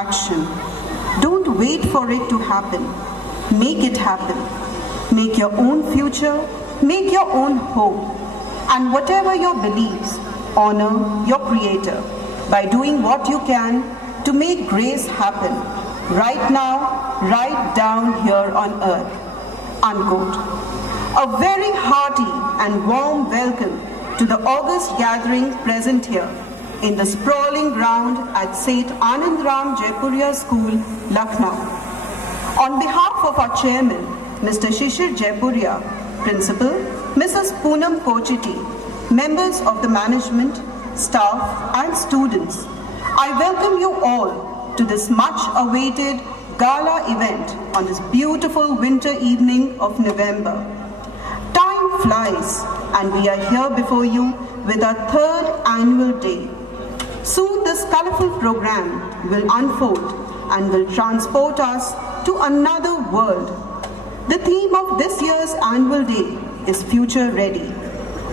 action. Don't wait for it to happen. Make it happen. Make your own future, make your own home. And whatever your beliefs, honor your Creator by doing what you can to make grace happen right now, right down here on earth. Unquote. A very hearty and warm welcome to the august gathering present here in the sprawling ground at Seth Anandram Jaipuria School, Lucknow. On behalf of our chairman, Mr. Shishir Jaipuria, principal, Mrs. Poonam Kochiti, members of the management, staff and students, I welcome you all to this much-awaited gala event on this beautiful winter evening of November. Time flies and we are here before you with our third annual day. Soon this colorful program will unfold and will transport us to another world. The theme of this year's annual day is Future Ready.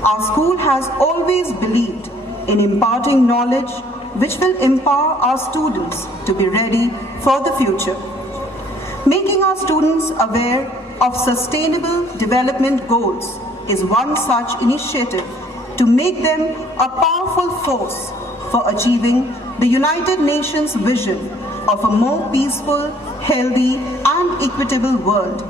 Our school has always believed in imparting knowledge which will empower our students to be ready for the future. Making our students aware of sustainable development goals is one such initiative to make them a powerful force for achieving the United Nations vision of a more peaceful, healthy and equitable world.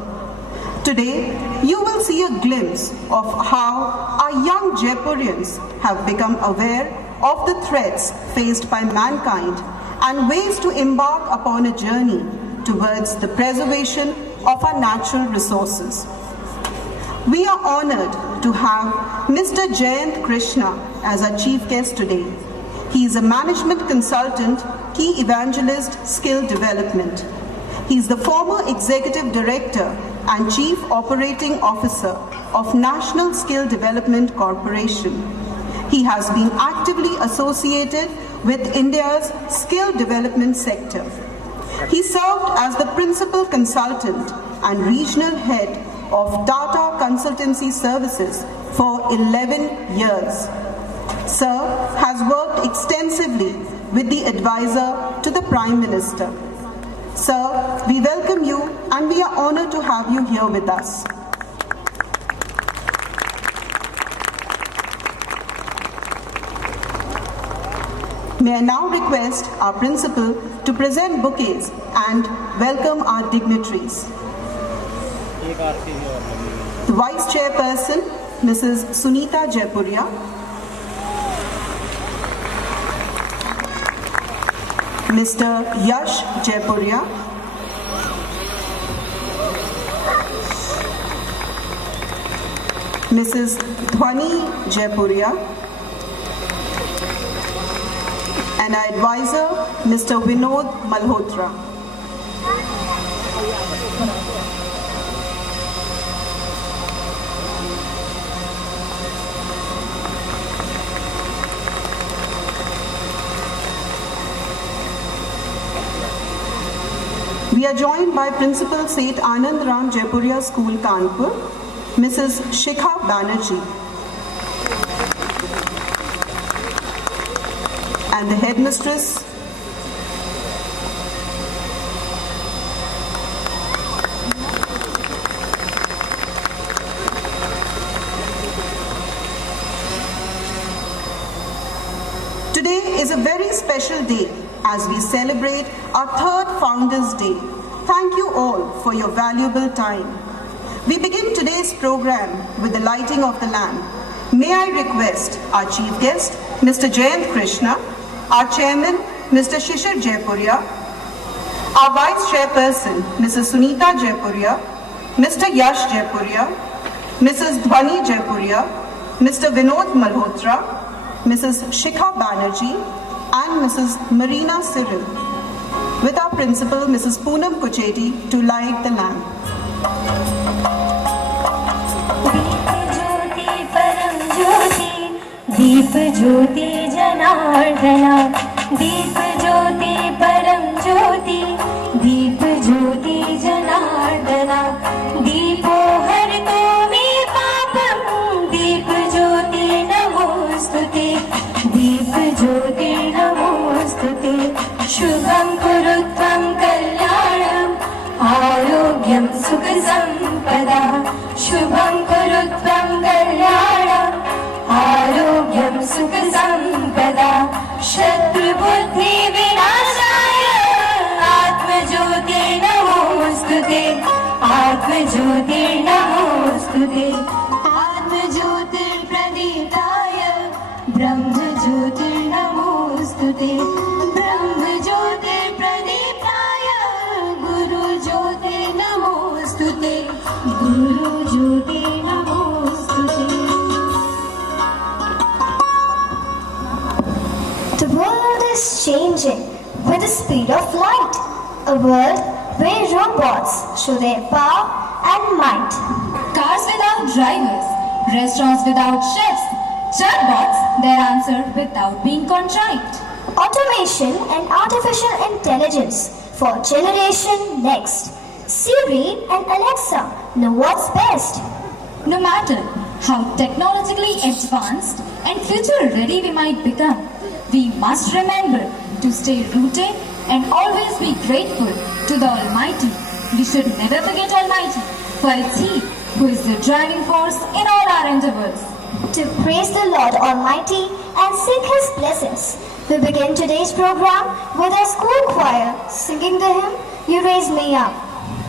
Today, you will see a glimpse of how our young Jaipurians have become aware of the threats faced by mankind and ways to embark upon a journey towards the preservation of our natural resources. We are honored to have Mr. Jayant Krishna as our chief guest today. He is a management consultant, key evangelist, skill development. He is the former executive director and Chief Operating Officer of National Skill Development Corporation. He has been actively associated with India's skill development sector. He served as the principal consultant and regional head of Tata Consultancy Services for 11 years. Sir has worked extensively with the advisor to the Prime Minister. Sir, we welcome you and we are honored to have you here with us. May I now request our principal to present bouquets and welcome our dignitaries. The Vice Chairperson, Mrs. Sunita Jaipuria. Mr. Yash Jaipuria, Mrs. Dhwani Jaipuria, and our advisor, Mr. Vinod Malhotra. We are joined by Principal Seth Anandram Jaipuria School, Kanpur, Mrs. Shikha Banerjee, and the headmistress, Today is a very special day as we celebrate our third Founders' Day. Thank you all for your valuable time. We begin today's program with the lighting of the lamp. May I request our chief guest, Mr. Jayant Krishna, our chairman, Mr. Shishir Jaipuria, our vice chairperson, Mrs. Sunita Jaipuria, Mr. Yash Jaipuria, Mrs. Dhwani Jaipuria, Mr. Vinod Malhotra, Mrs. Shikha Banerjee, and Mrs. Marina Cyril, with our principal, Mrs. Poonam Kocheti, to light the lamp. दीप ज्योति जनार्दना दीप ज्योति परम ज्योति दीप ज्योति जनार्दना दीपो हरतो मे पापम दीप ज्योति नमोस्तुते दीप ज्योति नमोस्तुते शुभं कुरुते सुख संपदा शुभं कुरुत्वं कल्याणम् आरोग्यं सुख संपदा शत्रुबुद्धि विनाशाय आत्मज्योति नमोस्तुते आत्मज्योति नमोस्तुते आत्मज्योतिर्प्रदीप्ताय ब्रह्मज्योतिर्नमोस्तुते ब्रह्मज्योतिर्प्रदीप्ताय गुरुज्योति नमोस्तुते गुरुज्योति नमोस्तुते. The world is changing with the speed of light. A world where robots show their power and might. Cars without drivers, restaurants without chefs, chatbots their answer without being contrite. Automation and artificial intelligence for generation next. Siri and Alexa know what's best. No matter how technologically advanced and future ready we might become, we must remember to stay rooted and always be grateful to the Almighty. We should never forget Almighty, for it's He who is the driving force in all our endeavors. To praise the Lord Almighty and seek His blessings, we begin today's program with our school choir singing the hymn, You Raise Me Up.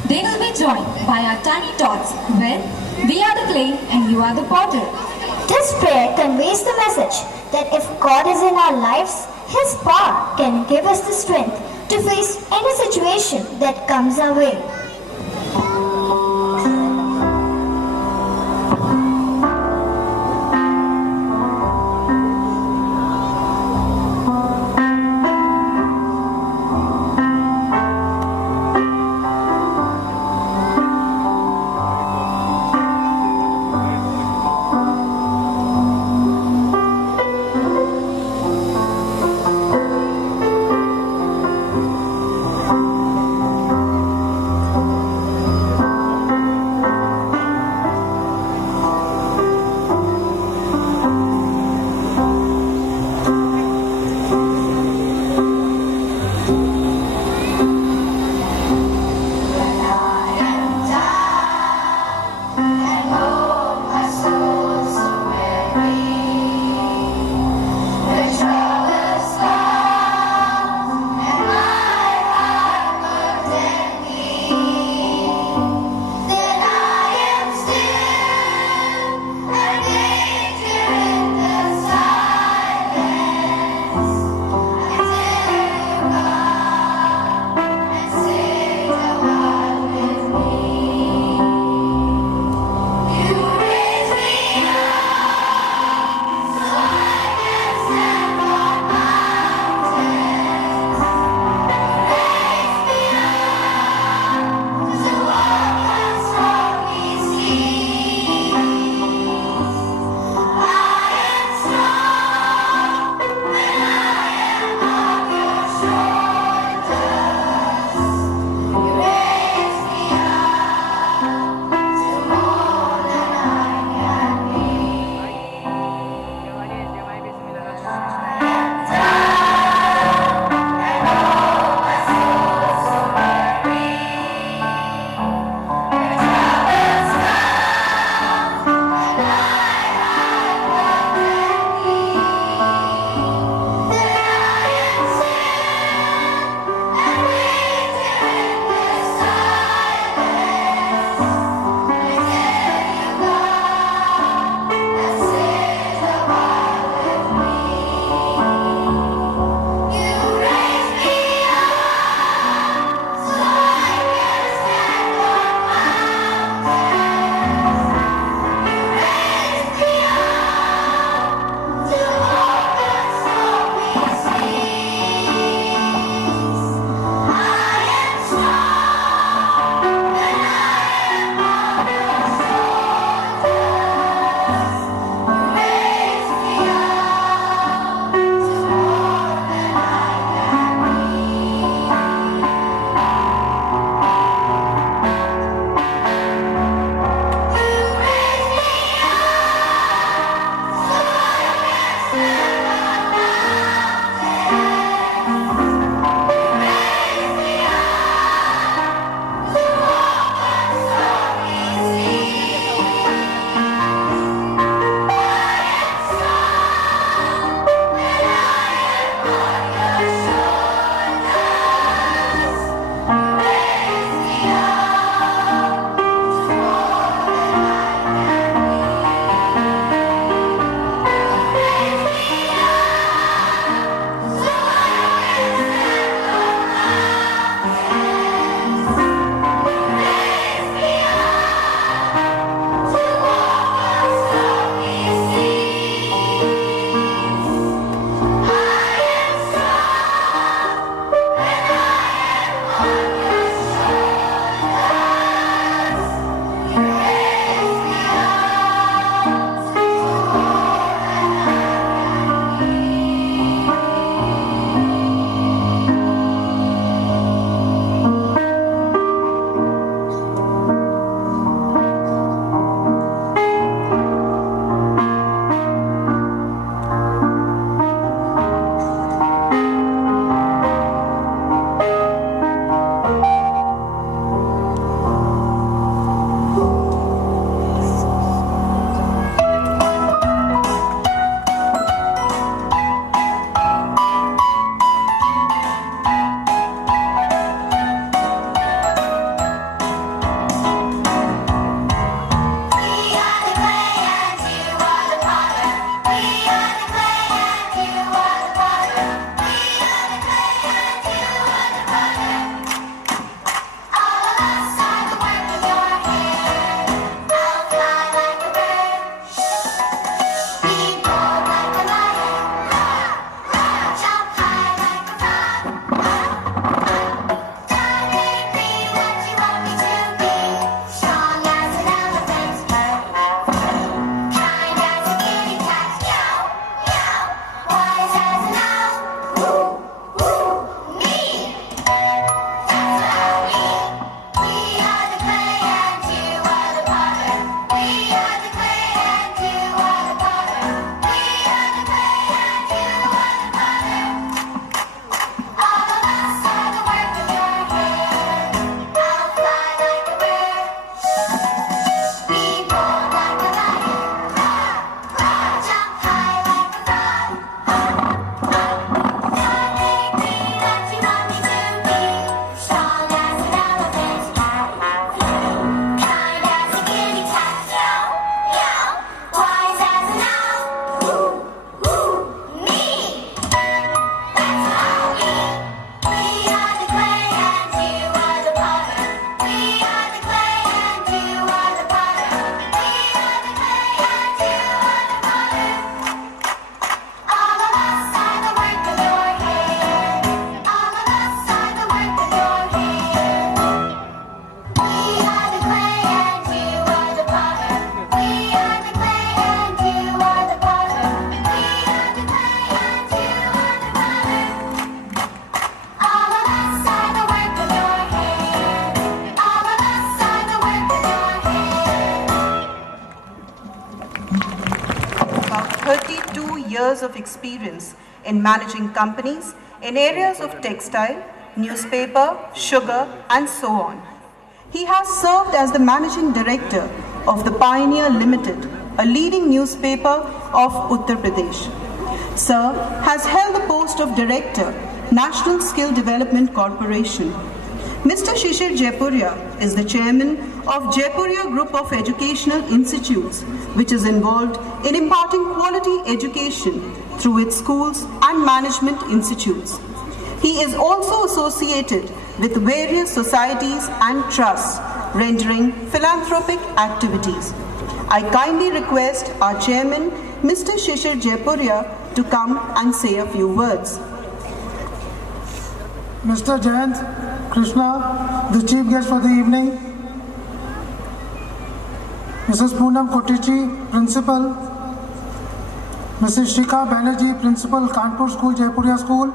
They will be joined by our tiny tots with We are the clay and you are the potter. This prayer conveys the message that if God is in our lives, His power can give us the strength to face any situation that comes our way. years of experience in managing companies in areas of textile, newspaper, sugar, and so on. He has served as the Managing Director of the Pioneer Limited, a leading newspaper of Uttar Pradesh. Sir has held the post of Director, National Skill Development Corporation. Mr. Shishir Jaipuria is the Chairman of Jaipuria Group of Educational Institutes, which is involved in imparting quality education through its schools and management institutes. He is also associated with various societies and trusts rendering philanthropic activities. I kindly request our Chairman, Mr. Shishir Jaipuria, to come and say a few words. Mr. Jayant Krishna, the chief guest for the evening, Mrs. Poonam Kotichi, Principal, Mrs. Shikha Banerjee, Principal, Kanpur School, Jaipuria School,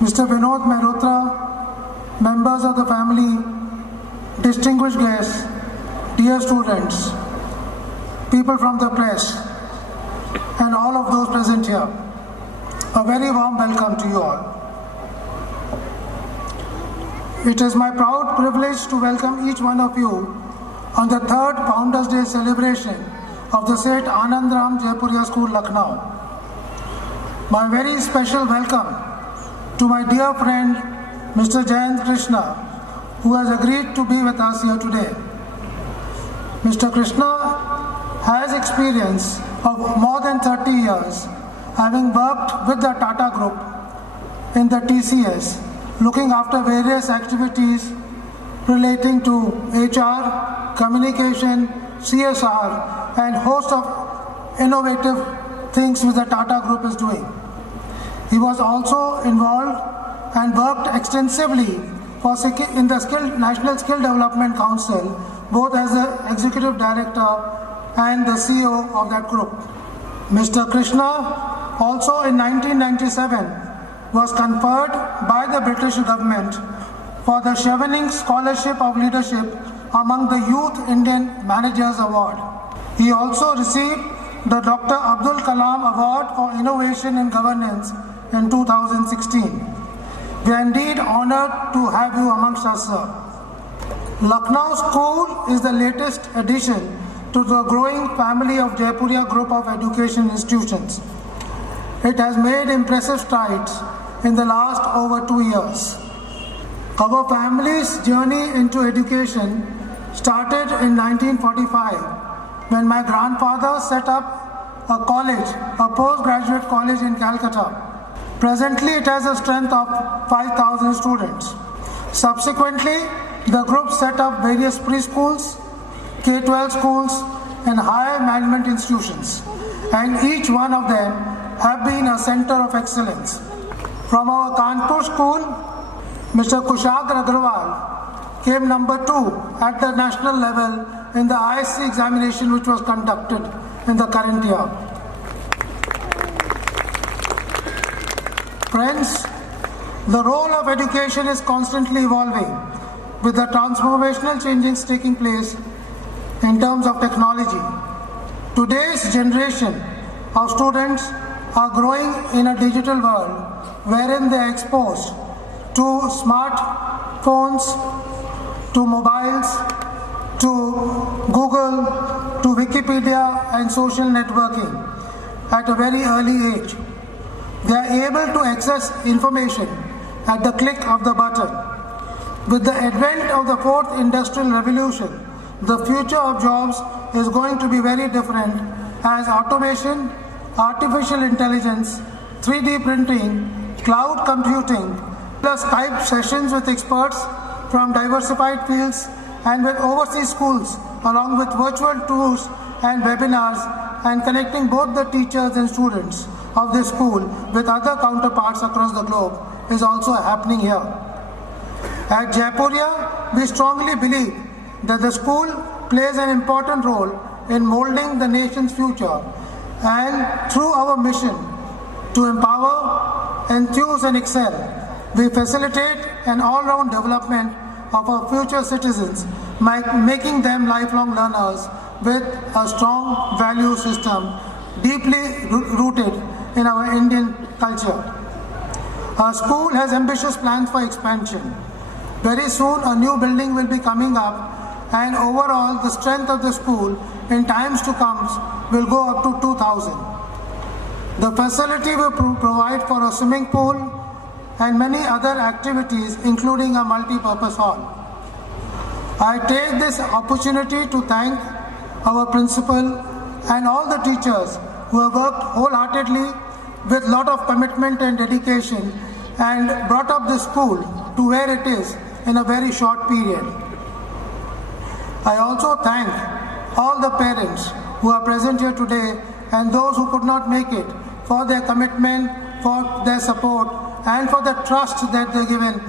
Mr. Vinod Mehrotra, members of the family, distinguished guests, dear students, people from the press, and all of those present here. A very warm welcome to you all. It is my proud privilege to welcome each one of you on the third Founders Day celebration of the Seth Anandram Jaipuria School, Lucknow. My very special welcome to my dear friend Mr. Jayant Krishna, who has agreed to be with us here today. Mr. Krishna has experience of more than 30 years, having worked with the Tata Group in the TCS, looking after various activities relating to HR, communication, CSR, and host of innovative things which the Tata Group is doing. He was also involved and worked extensively in the National Skill Development Council, both as the Executive Director and the CEO of that group. Mr. Krishna also in 1997 was conferred by the British government for the Chevening Scholarship of Leadership among the Youth Indian Managers Award. He also received the Dr. Abdul Kalam Award for Innovation in Governance in 2016. We are indeed honored to have you amongst us, sir. Lucknow School is the latest addition to the growing family of Jaipuria Group of Education Institutions. It has made impressive strides in the last over 2 years. Our family's journey into education started in 1945 when my grandfather set up a college, a postgraduate college in Calcutta. Presently, it has a strength of 5,000 students. Subsequently, the group set up various preschools, K-12 schools, and higher management institutions, and each one of them have been a center of excellence. From our Kanpur school, Mr. Kushagra Agarwal came number 2 at the national level in the ISC examination which was conducted in the current year. Friends, the role of education is constantly evolving with the transformational changes taking place in terms of technology. Today's generation of students are growing in a digital world wherein they are exposed to smartphones, to mobiles, to Google, to Wikipedia and social networking at a very early age. They are able to access information at the click of the button. With the advent of the fourth industrial revolution, the future of jobs is going to be very different as automation, artificial intelligence, 3D printing, cloud computing, plus Skype sessions with experts from diversified fields and with overseas schools, along with virtual tours and webinars, and connecting both the teachers and students of the school with other counterparts across the globe is also happening here. At Jaipuria, we strongly believe that the school plays an important role in molding the nation's future, and through our mission to empower, enthuse and excel, we facilitate an all-round development of our future citizens, making them lifelong learners with a strong value system deeply rooted in our Indian culture. Our school has ambitious plans for expansion. Very soon a new building will be coming up, and overall the strength of the school in times to come will go up to 2,000. The facility will provide for a swimming pool and many other activities, including a multi-purpose hall. I take this opportunity to thank our principal and all the teachers who have worked wholeheartedly with a lot of commitment and dedication and brought up the school to where it is in a very short period. I also thank all the parents who are present here today and those who could not make it for their commitment, for their support, and for the trust that they're given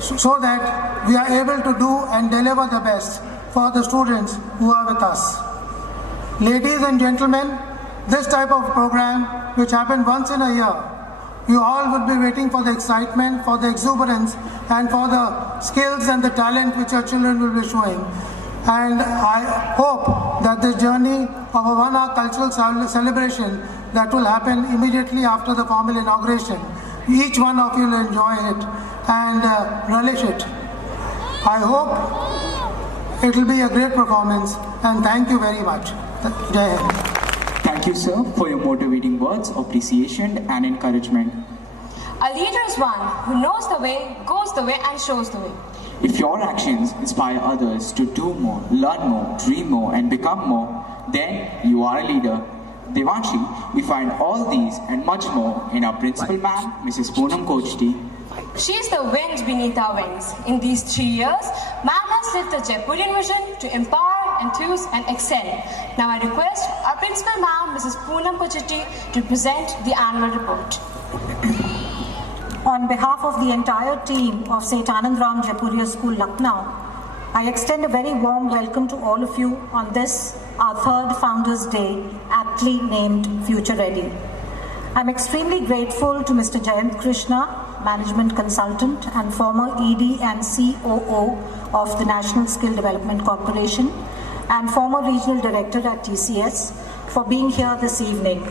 so that we are able to do and deliver the best for the students who are with us. Ladies and gentlemen, this type of program, which happens once in a year, you all would be waiting for the excitement, for the exuberance, and for the skills and the talent which your children will be showing. And I hope that this journey of a 1-hour cultural celebration that will happen immediately after the formal inauguration, each one of you will enjoy it and relish it. I hope it will be a great performance, and thank you very much. Jai Hind. Thank you, sir, for your motivating words of appreciation and encouragement. A leader is one who knows the way, goes the way, and shows the way. If your actions inspire others to do more, learn more, dream more, and become more, then you are a leader. Devanshi, we find all these and much more in our principal ma'am, Mrs. Poonam Kochti. She is the wind beneath our wings. In these 3 years, ma'am has lived the Jaipurian vision to empower, enthuse, and excel. Now I request our principal ma'am, Mrs. Poonam Kochti, to present the annual report. On behalf of the entire team of Seth Anandram Jaipuria School, Lucknow, I extend a very warm welcome to all of you on this, our third Founders' Day, aptly named Future Ready. I'm extremely grateful to Mr. Jayant Krishna, Management Consultant and former ED and COO of the National Skill Development Corporation and former Regional Director at TCS, for being here this evening.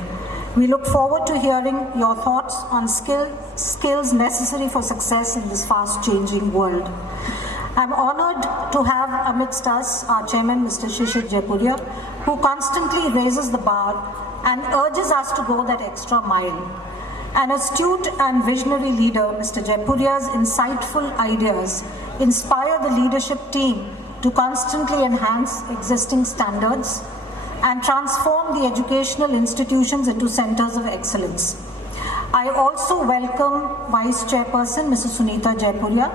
We look forward to hearing your thoughts on skills necessary for success in this fast-changing world. I'm honored to have amidst us our chairman, Mr. Shishir Jaipuria, who constantly raises the bar and urges us to go that extra mile. An astute and visionary leader, Mr. Jaipuria's insightful ideas inspire the leadership team to constantly enhance existing standards and transform the educational institutions into centers of excellence. I also welcome Vice Chairperson, Mrs. Sunita Jaipuria,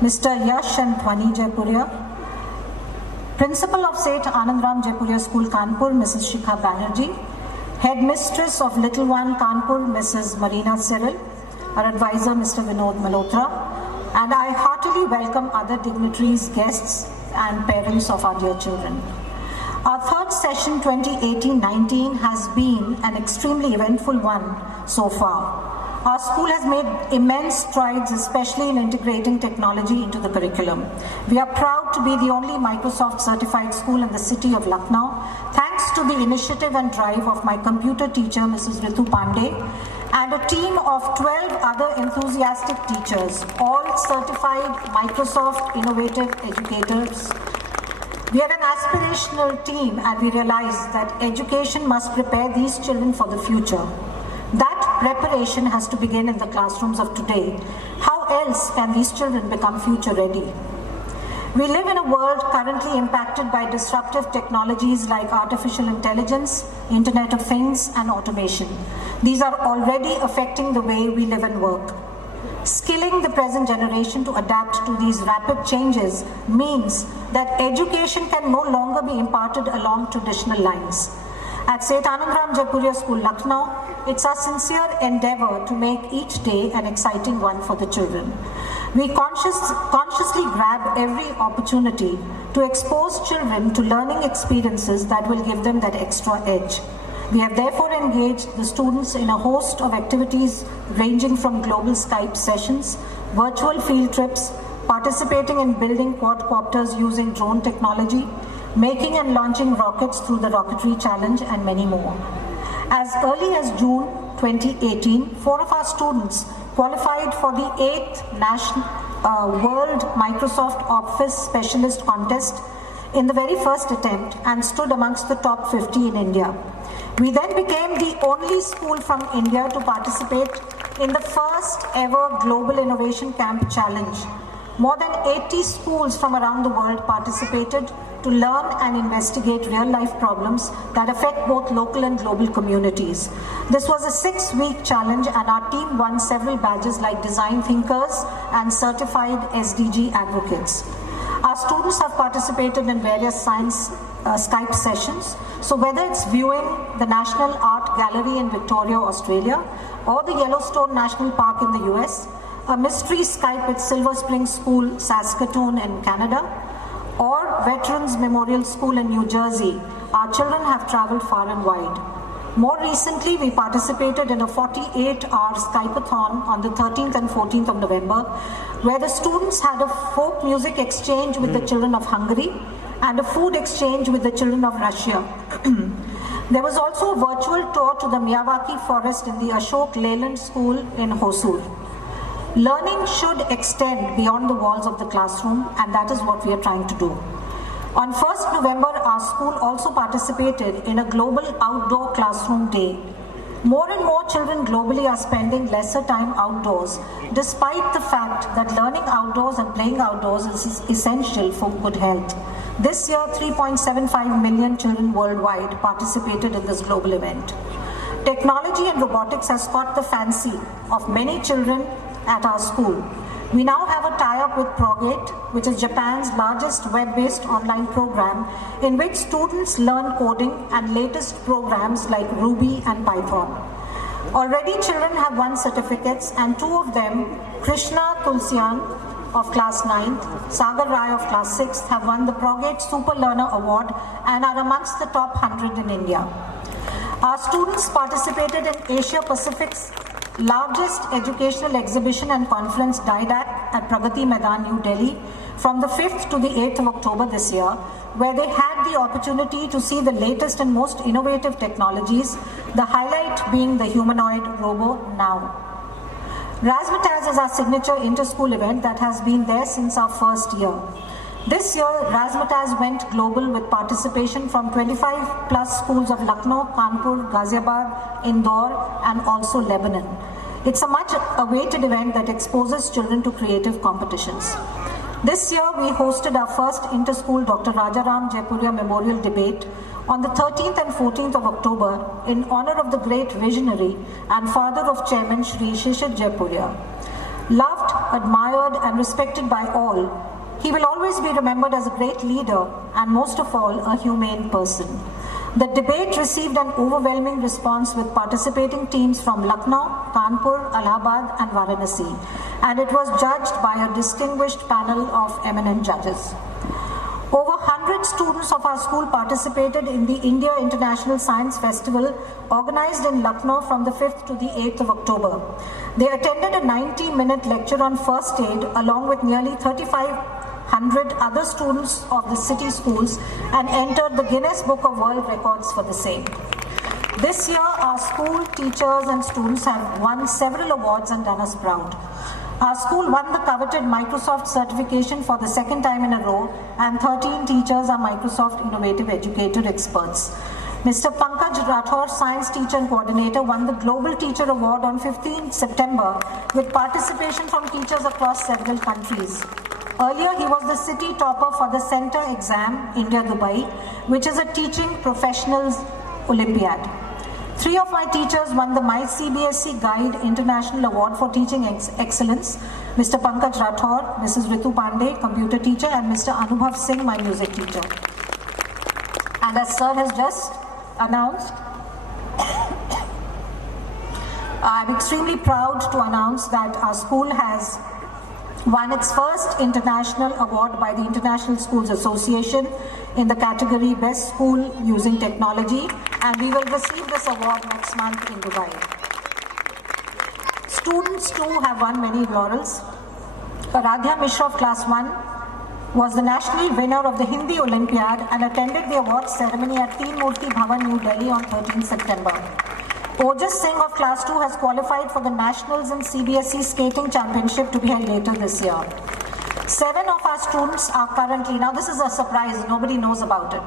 Mr. Yash and Dhwani Jaipuria, Principal of Seth Anandram Jaipuria School, Kanpur, Mrs. Shikha Banerjee, Headmistress of Little One, Kanpur, Mrs. Marina Cyril, our advisor, Mr. Vinod Malhotra, and I heartily welcome other dignitaries, guests, and parents of our dear children. Our third session 2018-19 has been an extremely eventful one so far. Our school has made immense strides, especially in integrating technology into the curriculum. We are proud to be the only Microsoft certified school in the city of Lucknow, thanks to the initiative and drive of my computer teacher, Mrs. Ritu Pandey, and a team of 12 other enthusiastic teachers, all certified Microsoft innovative educators. We are an aspirational team, and we realize that education must prepare these children for the future. That preparation has to begin in the classrooms of today. How else can these children become future ready? We live in a world currently impacted by disruptive technologies like artificial intelligence, Internet of Things, and automation. These are already affecting the way we live and work. Skilling the present generation to adapt to these rapid changes means that education can no longer be imparted along traditional lines. At Seth Anandram Jaipuria School, Lucknow, it's our sincere endeavor to make each day an exciting one for the children. We consciously grab every opportunity to expose children to learning experiences that will give them that extra edge. We have therefore engaged the students in a host of activities ranging from global Skype sessions, virtual field trips, participating in building quadcopters using drone technology, making and launching rockets through the Rocketry Challenge, and many more. As early as June 2018, 4 of our students qualified for the 8th World Microsoft Office Specialist Contest in the very first attempt and stood amongst the top 50 in India. We then became the only school from India to participate in the first ever Global Innovation Camp Challenge. More than 80 schools from around the world participated to learn and investigate real-life problems that affect both local and global communities. This was a 6-week challenge and our team won several badges like Design Thinkers and Certified SDG Advocates. Our students have participated in various science Skype sessions. So whether it's viewing the National Art Gallery in Victoria, Australia, or the Yellowstone National Park in the US, a mystery Skype at Silver Spring School, Saskatoon in Canada, or Veterans Memorial School in New Jersey, our children have traveled far and wide. More recently, we participated in a 48-hour Skype-a-thon on the 13th and 14th of November, where the students had a folk music exchange with the children of Hungary and a food exchange with the children of Russia. There was also a virtual tour to the Miyawaki forest in the Ashok Leyland School in Hosur. Learning should extend beyond the walls of the classroom, and that is what we are trying to do. On 1st November, our school also participated in a global outdoor classroom day. More and more children globally are spending lesser time outdoors, despite the fact that learning outdoors and playing outdoors is essential for good health. This year, 3.75 million children worldwide participated in this global event. Technology and robotics has caught the fancy of many children at our school. We now have a tie-up with Progate, which is Japan's largest web-based online program in which students learn coding and latest programs like Ruby and Python. Already children have won certificates, and 2 of them, Krishna Tulsian of class 9th, Sagar Rai of class 6th, have won the Progate Super Learner Award and are amongst the top 100 in India. Our students participated in Asia Pacific's largest educational exhibition and conference DIDAC at Pragati Maidan, New Delhi from the 5th to the 8th of October this year, where they had the opportunity to see the latest and most innovative technologies, the highlight being the humanoid robo Now. Razzmatazz is our signature inter-school event that has been there since our first year. This year, Razzmatazz went global with participation from 25 plus schools of Lucknow, Kanpur, Ghaziabad, Indore, and also Lebanon. It's a much awaited event that exposes children to creative competitions. This year, we hosted our first inter-school Dr. Rajaram Jaipuria Memorial Debate on the 13th and 14th of October in honor of the great visionary and father of Chairman Shri Shishir Jaipuria. Loved, admired, and respected by all, he will always be remembered as a great leader and most of all, a humane person. The debate received an overwhelming response with participating teams from Lucknow, Kanpur, Allahabad and Varanasi, and it was judged by a distinguished panel of eminent judges. Over 100 students of our school participated in the India International Science Festival organized in Lucknow from the 5th to the 8th of October. They attended a 90-minute lecture on first aid along with nearly 3,500 other students of the city schools and entered the Guinness Book of World Records for the same. This year, our school teachers and students have won several awards and done us proud. Our school won the coveted Microsoft certification for the second time in a row, and 13 teachers are Microsoft Innovative Educator Experts. Mr. Pankaj Rathore, Science Teacher and Coordinator, won the Global Teacher Award on 15th September with participation from teachers across several countries. Earlier, he was the city topper for the Center Exam, India Dubai, which is a teaching professionals Olympiad. 3 of my teachers won the My CBSE Guide International Award for Teaching Excellence. Mr. Pankaj Rathore, Mrs. Ritu Pandey, Computer Teacher, and Mr. Anubhav Singh, my Music Teacher. And as Sir has just announced, I'm extremely proud to announce that our school has won its first international award by the International Schools Association in the category Best School Using Technology, and we will receive this award next month in Dubai. Students too have won many laurels. Aradhya Mishra of Class 1 was the national winner of the Hindi Olympiad and attended the award ceremony at Teen Murti Bhavan, New Delhi on 13 September. Ojas Singh of Class 2 has qualified for the Nationals and CBSE Skating Championship to be held later this year. 7 of our students are currently, now this is a surprise, nobody knows about it.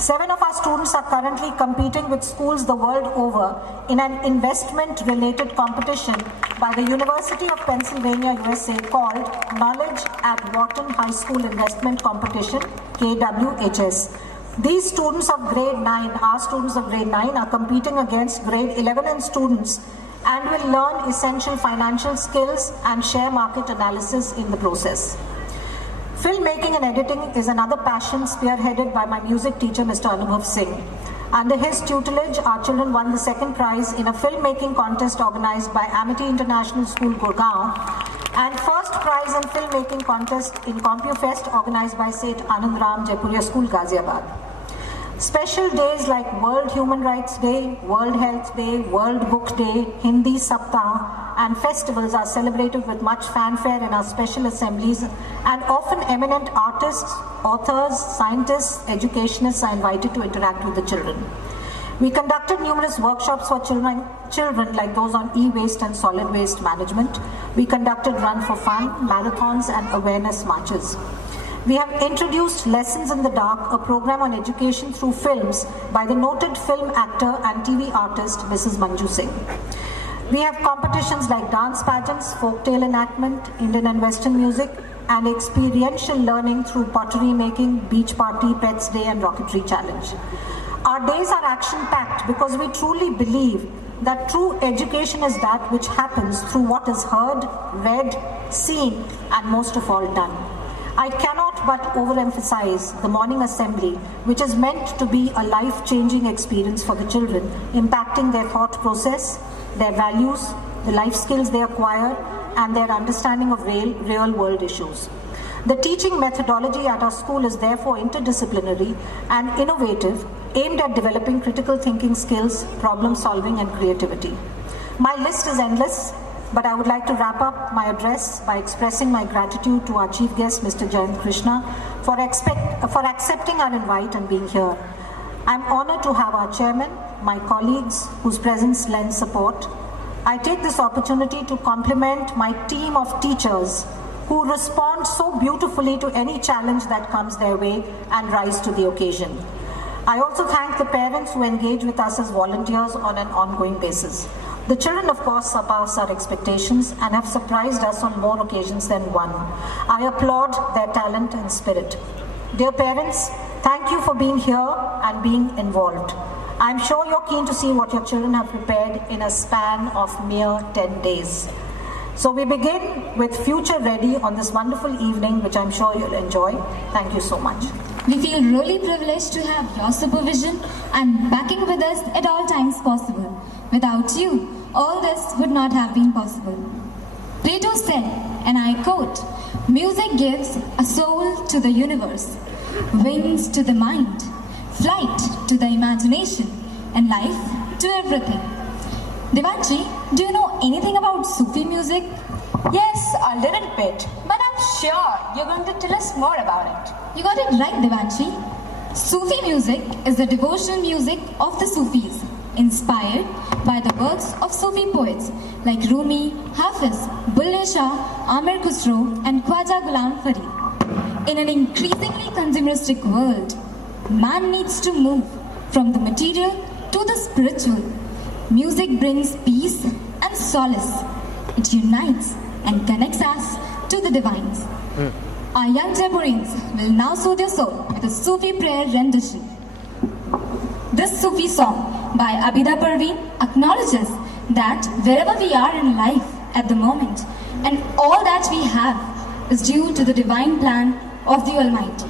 7 of our students are currently competing with schools the world over in an investment-related competition by the University of Pennsylvania, USA, called Knowledge at Wharton High School Investment Competition, KWHS. These students of grade 9, our students of grade 9, are competing against grade 11 students and will learn essential financial skills and share market analysis in the process. Filmmaking and editing is another passion spearheaded by my music teacher, Mr. Anubhav Singh. Under his tutelage, our children won the second prize in a filmmaking contest organized by Amity International School, Gurgaon, and first prize in filmmaking contest in CompuFest organized by Seth Anandram Jaipuria School, Ghaziabad. Special days like World Human Rights Day, World Health Day, World Book Day, Hindi Saptah, and festivals are celebrated with much fanfare in our special assemblies, and often eminent artists, authors, scientists, educationists are invited to interact with the children. We conducted numerous workshops for children like those on e-waste and solid waste management. We conducted Run for Fun, marathons, and awareness marches. We have introduced Lessons in the Dark, a program on education through films by the noted film actor and TV artist Mrs. Manju Singh. We have competitions like dance pageants, folktale enactment, Indian and Western music, and experiential learning through pottery making, beach party, pets day, and rocketry challenge. Our days are action-packed because we truly believe that true education is that which happens through what is heard, read, seen, and most of all done. I cannot but overemphasize the morning assembly, which is meant to be a life-changing experience for the children, impacting their thought process, their values, the life skills they acquire, and their understanding of real-world issues. The teaching methodology at our school is therefore interdisciplinary and innovative, aimed at developing critical thinking skills, problem solving, and creativity. My list is endless, but I would like to wrap up my address by expressing my gratitude to our chief guest, Mr. Jayant Krishna, for accepting our invite and being here. I'm honored to have our chairman, my colleagues whose presence lends support. I take this opportunity to compliment my team of teachers who respond so beautifully to any challenge that comes their way and rise to the occasion. I also thank the parents who engage with us as volunteers on an ongoing basis. The children, of course, surpass our expectations and have surprised us on more occasions than one. I applaud their talent and spirit. Dear parents, thank you for being here and being involved. I'm sure you're keen to see what your children have prepared in a span of mere 10 days. So we begin with Future Ready on this wonderful evening, which I'm sure you'll enjoy. Thank you so much. We feel really privileged to have your supervision and backing with us at all times possible. Without you, all this would not have been possible. Plato said, and I quote, "Music gives a soul to the universe, wings to the mind, flight to the imagination, and life to everything." Devanshi, do you know anything about Sufi music? Yes, a little bit, but I'm sure you're going to tell us more about it. You got it right, Devanshi. Sufi music is the devotional music of the Sufis, inspired by the works of Sufi poets like Rumi, Hafiz, Bulleh Shah, Amir Khusro, and Khwaja Ghulam Farid. In an increasingly consumeristic world, man needs to move from the material to the spiritual. Music brings peace and solace. It unites and connects us to the divines. Our young Jaipurians will now soothe your soul with a Sufi prayer rendition. This Sufi song by Abida Parveen acknowledges that wherever we are in life at the moment, and all that we have is due to the divine plan of the Almighty.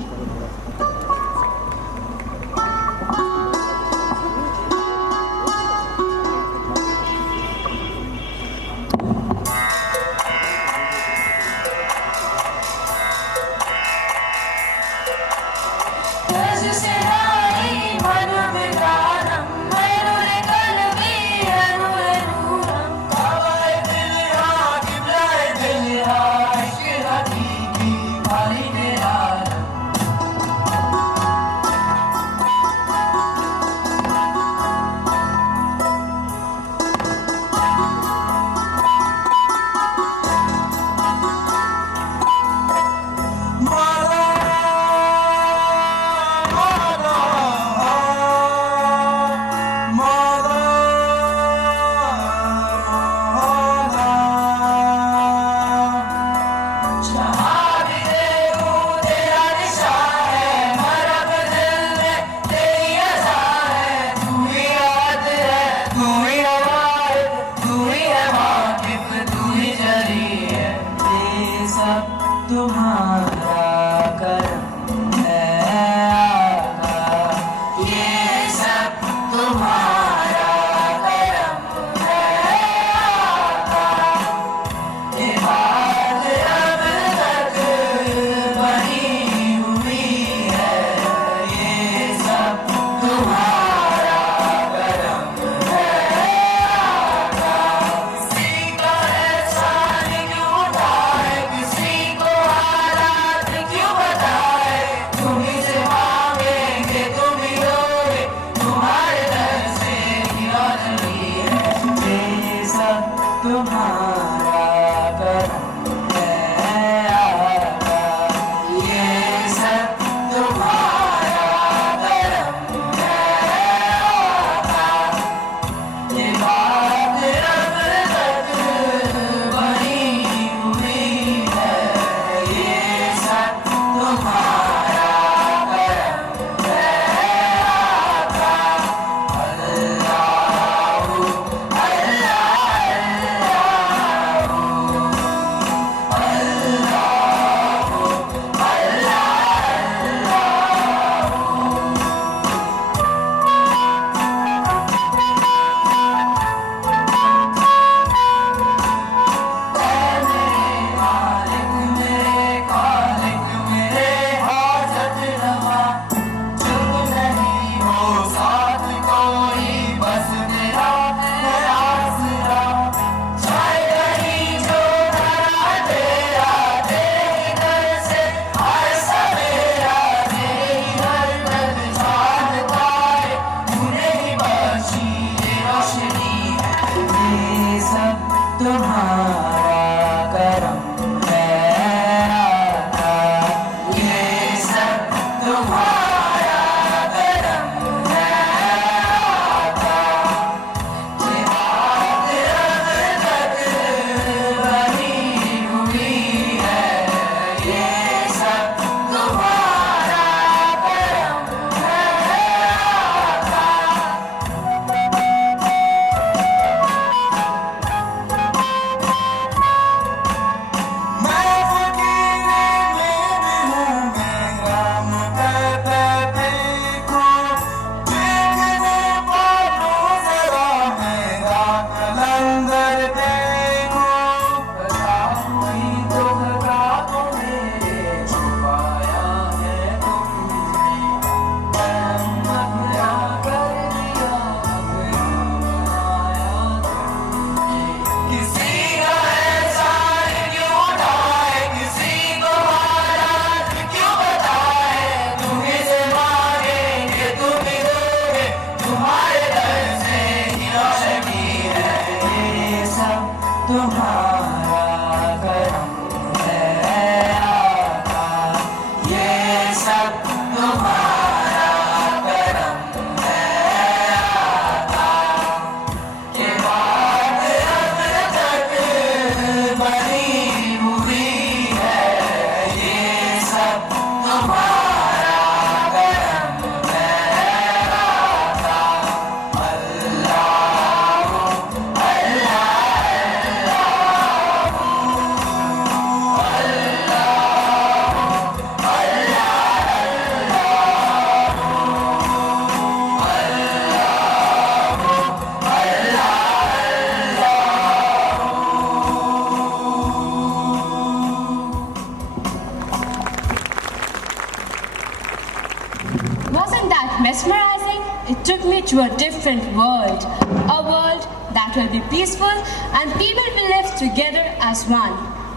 Wasn't that mesmerizing? It took me to a different world. A world that will be peaceful and people will live together as one.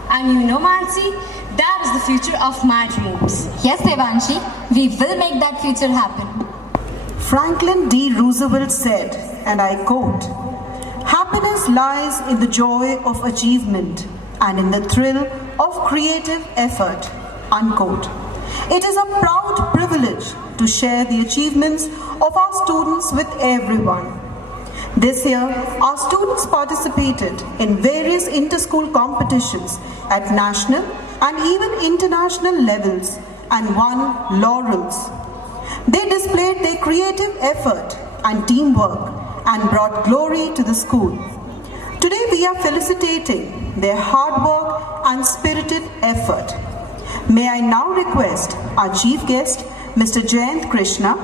And you know, Mansi, that is the future of my dreams. Yes, Devanshi, we will make that future happen. Franklin D. Roosevelt said, and I quote, "Happiness lies in the joy of achievement and in the thrill of creative effort," unquote. It is a proud privilege to share the achievements of our students with everyone. This year, our students participated in various inter-school competitions at national and even international levels and won laurels. They displayed their creative effort and teamwork and brought glory to the school. Today, we are felicitating their hard work and spirited effort. May I now request our chief guest, Mr. Jayant Krishna,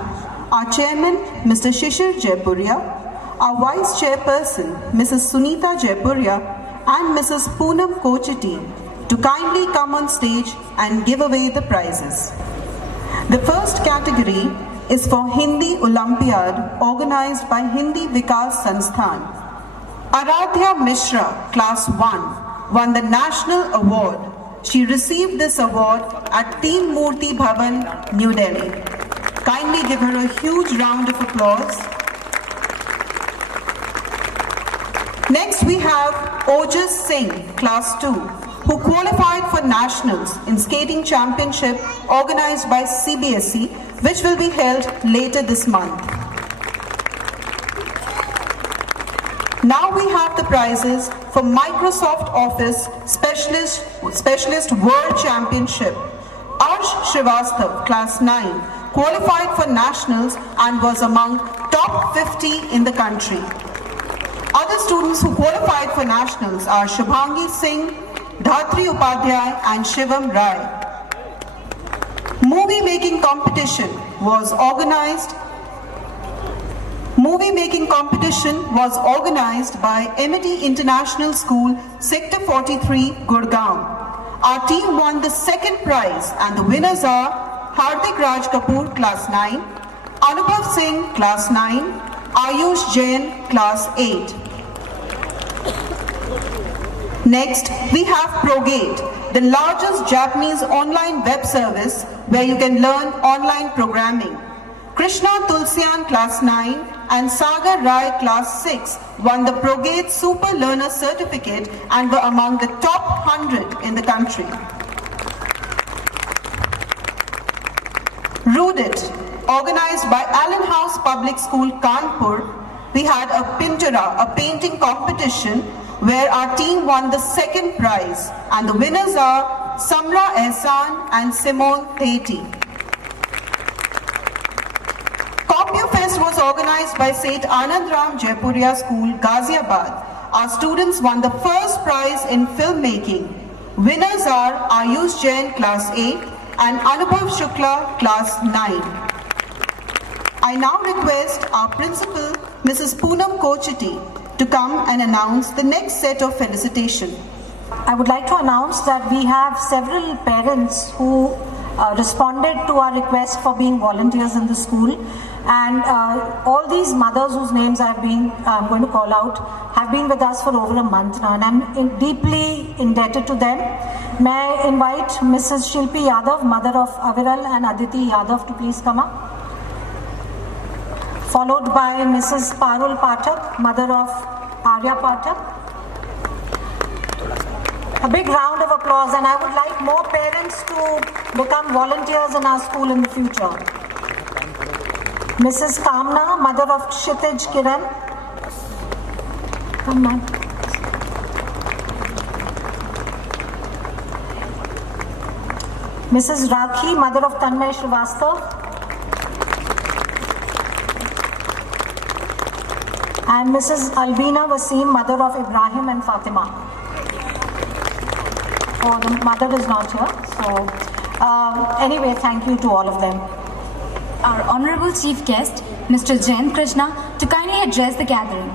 our chairman, Mr. Shishir Jaipuria, our vice chairperson, Mrs. Sunita Jaipuria, and Mrs. Poonam Kochiti to kindly come on stage and give away the prizes. The first category is for Hindi Olympiad organized by Hindi Vikas Sansthan. Aradhya Mishra, Class 1, won the National Award. She received this award at Teen Murti Bhavan, New Delhi. Kindly give her a huge round of applause. Next we have Ojas Singh, Class 2, who qualified for Nationals in Skating Championship organized by CBSE, which will be held later this month. Now we have the prizes for Microsoft Office Specialist World Championship. Arsh Srivastav, Class 9, qualified for Nationals and was among top 50 in the country. Other students who qualified for Nationals are Shubhangi Singh, Dhatri Upadhyay and Shivam Rai. Movie making competition was organized by Amity International School, Sector 43, Gurgaon. Our team won the second prize and the winners are Hardik Raj Kapoor, Class 9, Anubhav Singh, Class 9, Ayush Jain, Class 8. Next, we have Progate, the largest Japanese online web service where you can learn online programming. Krishna Tulsian, Class 9, and Sagar Rai, Class 6, won the Progate Super Learner Certificate and were among the top 100 in the country. Brewed It, organized by Allen House Public School, Kanpur, we had a Pintera, a painting competition where our team won the second prize, and the winners are Samra Ehsan and Simone Theti. CompuFest was organized by Seth Anandram Jaipuria School, Ghaziabad. Our students won the first prize in filmmaking. Winners are Ayush Jain, Class 8, and Anubhav Shukla, Class 9. I now request our principal, Mrs. Poonam Kochiti, to come and announce the next set of felicitation. I would like to announce that we have several parents who responded to our request for being volunteers in the school, and all these mothers whose names I'm going to call out have been with us for over a month now, and I'm deeply indebted to them. May I invite Mrs. Shilpi Yadav, mother of Aviral and Aditi Yadav, to please come up, followed by Mrs. Parul Pathak, mother of Arya Pathak. A big round of applause, and I would like more parents to become volunteers in our school in the future. Mrs. Kamna, mother of Kshitij Kiran. Come on. Mrs. Rakhi, mother of Tanmay Srivastav. And Mrs. Albina Wasim, mother of Ibrahim and Fatima. Oh, the mother is not here. So, anyway, thank you to all of them. Our Honorable Chief Guest, Mr. Jain Krishna, to kindly address the gathering.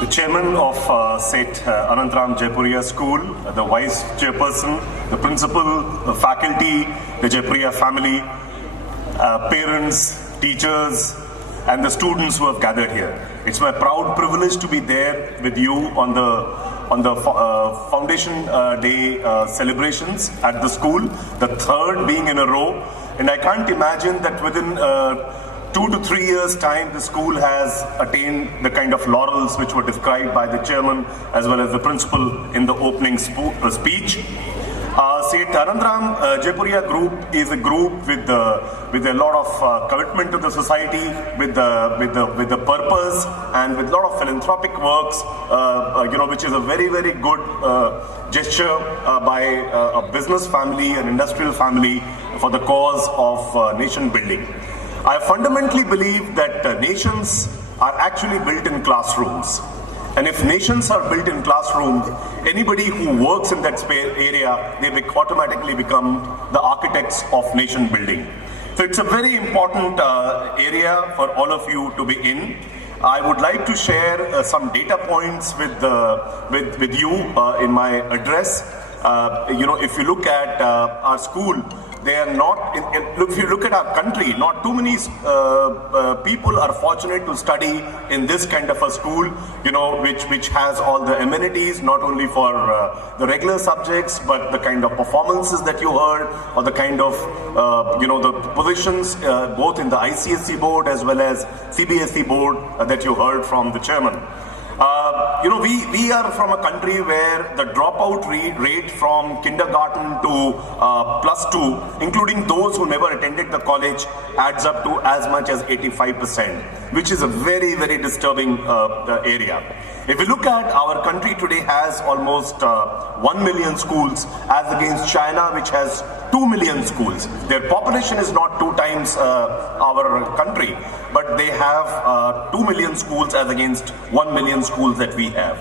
The chairman of Seth Anandram Jaipuria School, the vice chairperson, the principal, the faculty, the Jaipuria family, parents, teachers, and the students who have gathered here. It's my proud privilege to be there with you on the Foundation Day celebrations at the school, the third being in a row. And I can't imagine that within 2 to 3 years' time, the school has attained the kind of laurels which were described by the chairman as well as the principal in the opening speech. Seth Anandram Jaipuria group is a group with a lot of commitment to the society, with the purpose, and with a lot of philanthropic works, which is a very, very good gesture by a business family, an industrial family, for the cause of nation building. I fundamentally believe that nations are actually built in classrooms. And if nations are built in classrooms, anybody who works in that area, they automatically become the architects of nation building. So it's a very important area for all of you to be in. I would like to share some data points with you in my address. If you look at our school, they are not, if you look at our country, not too many people are fortunate to study in this kind of a school, which has all the amenities, not only for the regular subjects, but the kind of performances that you heard, or the kind of, the positions both in the ICSE board as well as CBSE board that you heard from the chairman. We are from a country where the dropout rate from kindergarten to +2, including those who never attended the college, adds up to as much as 85%, which is a very, very disturbing area. If you look at our country today has almost 1 million schools as against China, which has 2 million schools. Their population is not 2 times our country, but they have 2 million schools as against 1 million schools that we have.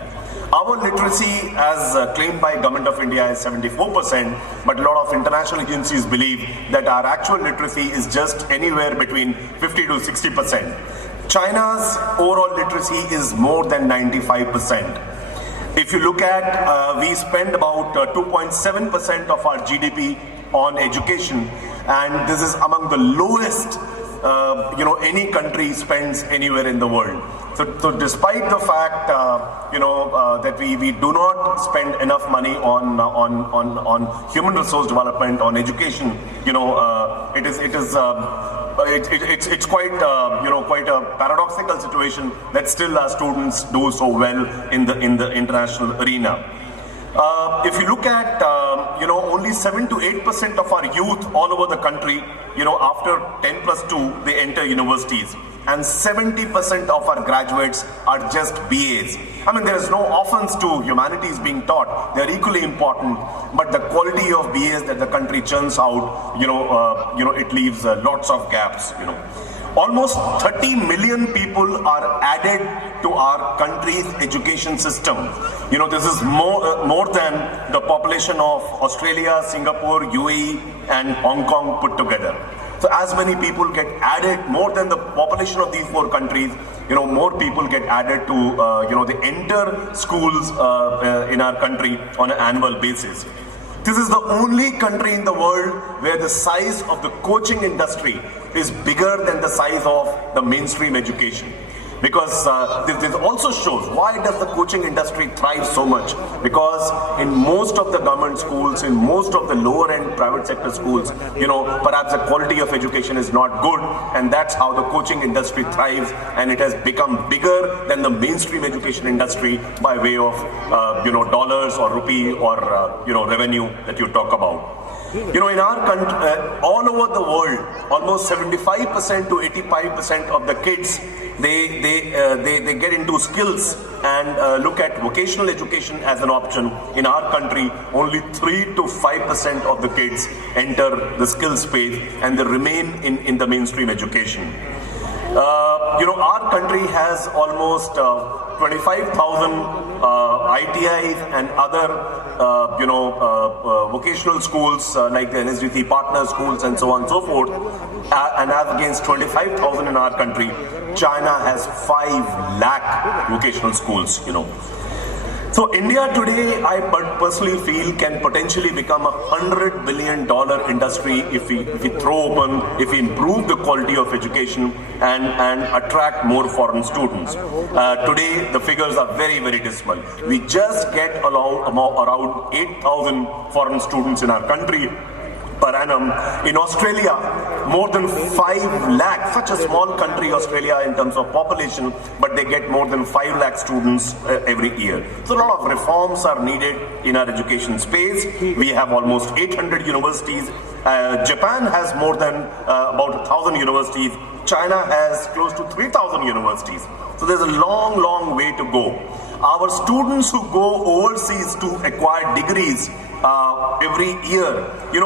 Our literacy, as claimed by Government of India, is 74%, but a lot of international agencies believe that our actual literacy is just anywhere between 50 to 60%. China's overall literacy is more than 95%. If you look at, we spend about 2.7% of our GDP on education, and this is among the lowest any country spends anywhere in the world. So despite the fact that we do not spend enough money on human resource development, on education, it's quite quite a paradoxical situation that still our students do so well in the international arena. If you look at only 7 to 8% of our youth all over the country, after 10+2, they enter universities. And 70% of our graduates are just BAs. I mean, there is no offense to humanities being taught. They're equally important, but the quality of BAs that the country churns out, it leaves lots of gaps, Almost 30 million people are added to our country's education system. This is more than the population of Australia, Singapore, UAE, and Hong Kong put together. So as many people get added, more than the population of these 4 countries, more people get added to, they enter schools in our country on an annual basis. This is the only country in the world where the size of the coaching industry is bigger than the size of the mainstream education. Because this also shows why does the coaching industry thrive so much. Because in most of the government schools, in most of the lower end private sector schools, perhaps the quality of education is not good, and that's how the coaching industry thrives, and it has become bigger than the mainstream education industry by way of dollars or rupee or revenue that you talk about. In our country, all over the world, almost 75% to 85% of the kids, they get into skills and look at vocational education as an option. In our country, only 3 to 5% of the kids enter the skills space, and they remain in the mainstream education. Our country has almost 25,000 ITIs and other, vocational schools like the NSDC partner schools and so on and so forth, and as against 25,000 in our country. China has 5 lakh vocational schools, So India today, I personally feel, can potentially become $100 billion industry if we if we improve the quality of education and attract more foreign students. Today, the figures are very, very dismal. We just get around 8,000 foreign students in our country per annum. In Australia, more than 5 lakh, such a small country, Australia, in terms of population, but they get more than 5 lakh students every year. So a lot of reforms are needed in our education space. We have almost 800 universities. Japan has more than about 1,000 universities. China has close to 3,000 universities. So there's a long, long way to go. Our students who go overseas to acquire degrees every year, we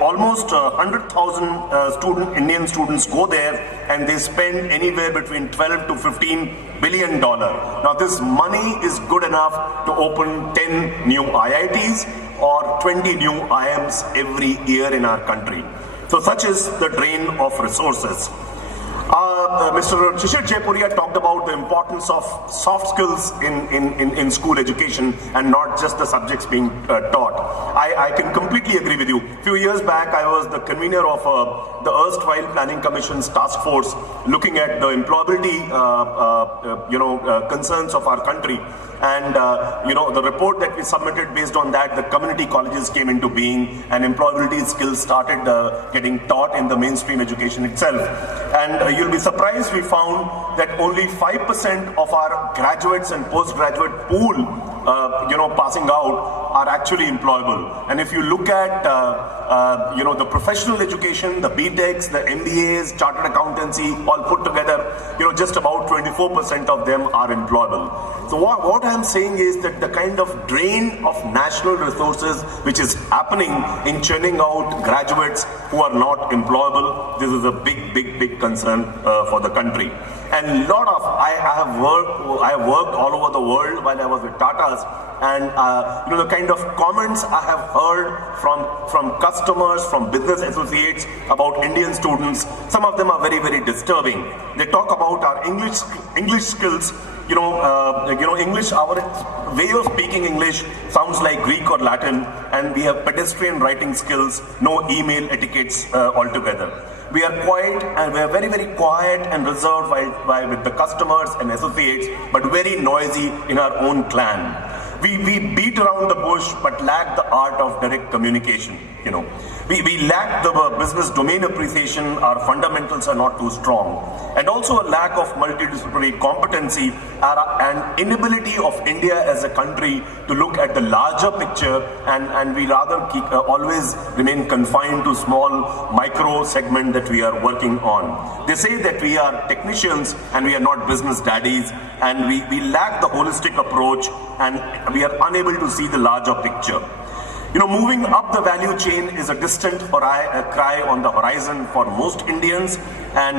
almost 100,000 Indian students go there, and they spend anywhere between 12 to 15 billion dollar. Now this money is good enough to open 10 new IITs or 20 new IIMs every year in our country. So such is the drain of resources. Mr. Jaipuria talked about the importance of soft skills in school education and not just the subjects being taught. I can completely agree with you. A few years back, I was the convener of the erstwhile Planning Commission's task force looking at the employability concerns of our country. And the report that we submitted, based on that, the community colleges came into being, and employability skills started getting taught in the mainstream education itself. And you'll be surprised, we found that only 5% of our graduates and postgraduate pool, passing out, are actually employable. And if you look at the professional education, the BTECs, the MBAs, chartered accountancy, all put together, just about 24% of them are employable. So what I'm saying is that the kind of drain of national resources which is happening in churning out graduates who are not employable, this is a big concern for the country. And I have worked all over the world while I was with Tata's, and the kind of comments I have heard from customers, from business associates about Indian students, some of them are very, very disturbing. They talk about our English skills. English, our way of speaking English sounds like Greek or Latin, and we have pedestrian writing skills, no email etiquettes altogether. We are quiet, and we are very, very quiet and reserved with the customers and associates, but very noisy in our own clan. We beat around the bush, but lack the art of direct communication, We lack the business domain appreciation, our fundamentals are not too strong. And also a lack of multidisciplinary competency and inability of India as a country to look at the larger picture, and we rather always remain confined to small micro segment that we are working on. They say that we are technicians and we are not business daddies, and we lack the holistic approach and we are unable to see the larger picture. Moving up the value chain is a distant cry on the horizon for most Indians, and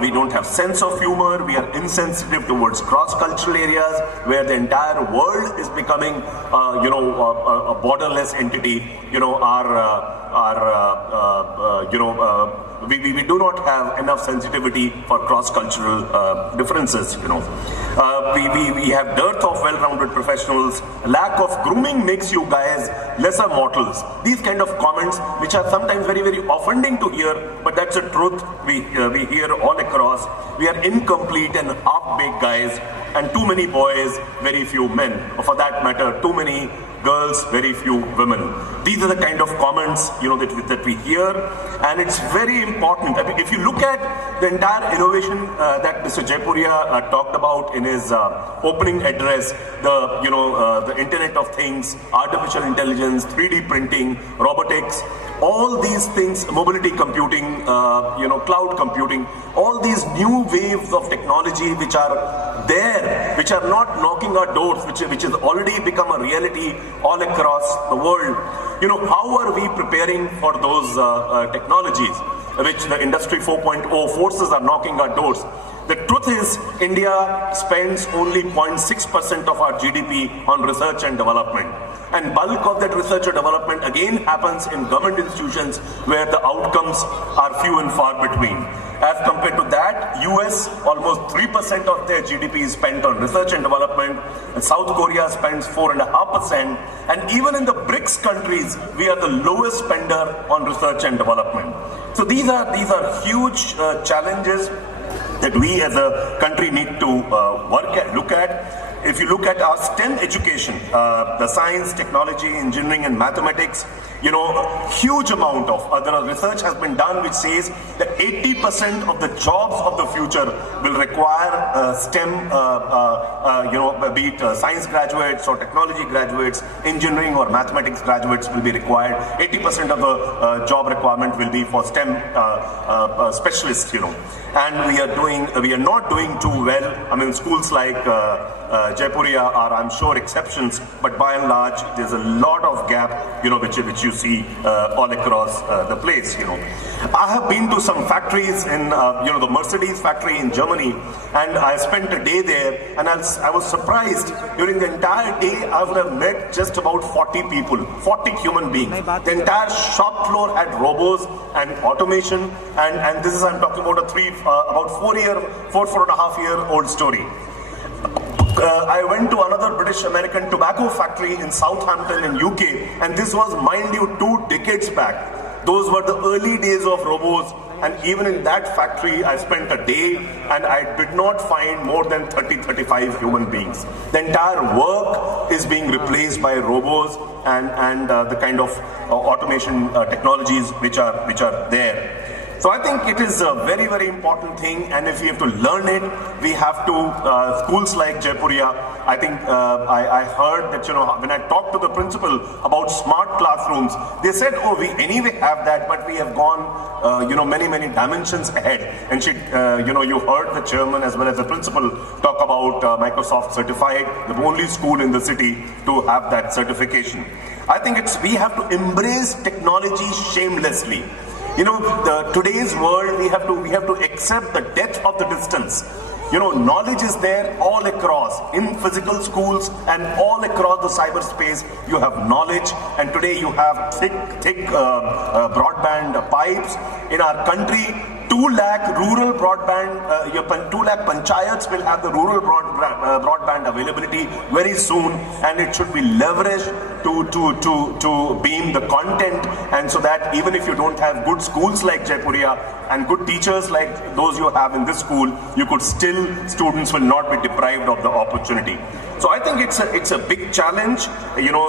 we don't have sense of humor. We are insensitive towards cross-cultural areas where the entire world is becoming, a borderless entity. We do not have enough sensitivity for cross-cultural differences. We have dearth of well-rounded professionals. Lack of grooming makes you guys lesser mortals. These kind of comments, which are sometimes very, very offending to hear, but that's the truth we hear all across. We are incomplete and half-baked guys, and too many boys, very few men. Or for that matter, too many girls, very few women. These are the kind of comments that we hear, and it's very important. I mean, if you look at the entire innovation that Mr. Jaipuria talked about in his opening address, the Internet of Things, artificial intelligence, 3D printing, robotics, all these things, mobility computing, cloud computing, all these new waves of technology which are there, which are not knocking our doors, which has already become a reality all across the world. How are we preparing for those technologies which the Industry 4.0 forces are knocking our doors? The truth is, India spends only 0.6% of our GDP on research and development. And bulk of that research and development again happens in government institutions where the outcomes are few and far between. As compared to that, US, almost 3% of their GDP is spent on research and development, and South Korea spends 4.5%, and even in the BRICS countries, we are the lowest spender on research and development. So these are huge challenges that we as a country need to look at. If you look at our STEM education, the science, technology, engineering and mathematics, huge amount of other research has been done which says that 80% of the jobs of the future will require STEM, be it science graduates or technology graduates, engineering or mathematics graduates will be required. 80% of the job requirement will be for STEM specialists, And we are not doing too well. I mean, schools like Jaipuria are, I'm sure, exceptions, but by and large, there's a lot of gap, which you see all across the place. I have been to some factories in, the Mercedes factory in Germany, and I spent a day there, and I was surprised. During the entire day, I would have met just about 40 people, 40 human beings. The entire shop floor had robots and automation, and this is, I'm talking about about 4.5-year-old story. I went to another British American tobacco factory in Southampton in UK, and this was, mind you, 2 decades back. Those were the early days of robots, and even in that factory I spent a day and I did not find more than 30-35 human beings. The entire work is being replaced by robots and the kind of automation technologies which are there. So I think it is a very, very important thing, and if we have to learn it, we have to, schools like Jaipuria, I think I heard that, when I talked to the principal about smart classrooms, they said, oh, we anyway have that, but we have gone, many, many dimensions ahead. And you heard the chairman as well as the principal talk about Microsoft certified, the only school in the city to have that certification. I think we have to embrace technology shamelessly. Today's world, we have to accept the depth of the distance. Knowledge is there all across, in physical schools and all across the cyberspace. You have knowledge, and today you have thick broadband pipes. In our country, 2 lakh rural broadband, 2 lakh panchayats will have the rural broadband availability very soon, and it should be leveraged. to beam the content, and so that even if you don't have good schools like Jaipuria and good teachers like those you have in this school, you could still, students will not be deprived of the opportunity. So I think it's a big challenge.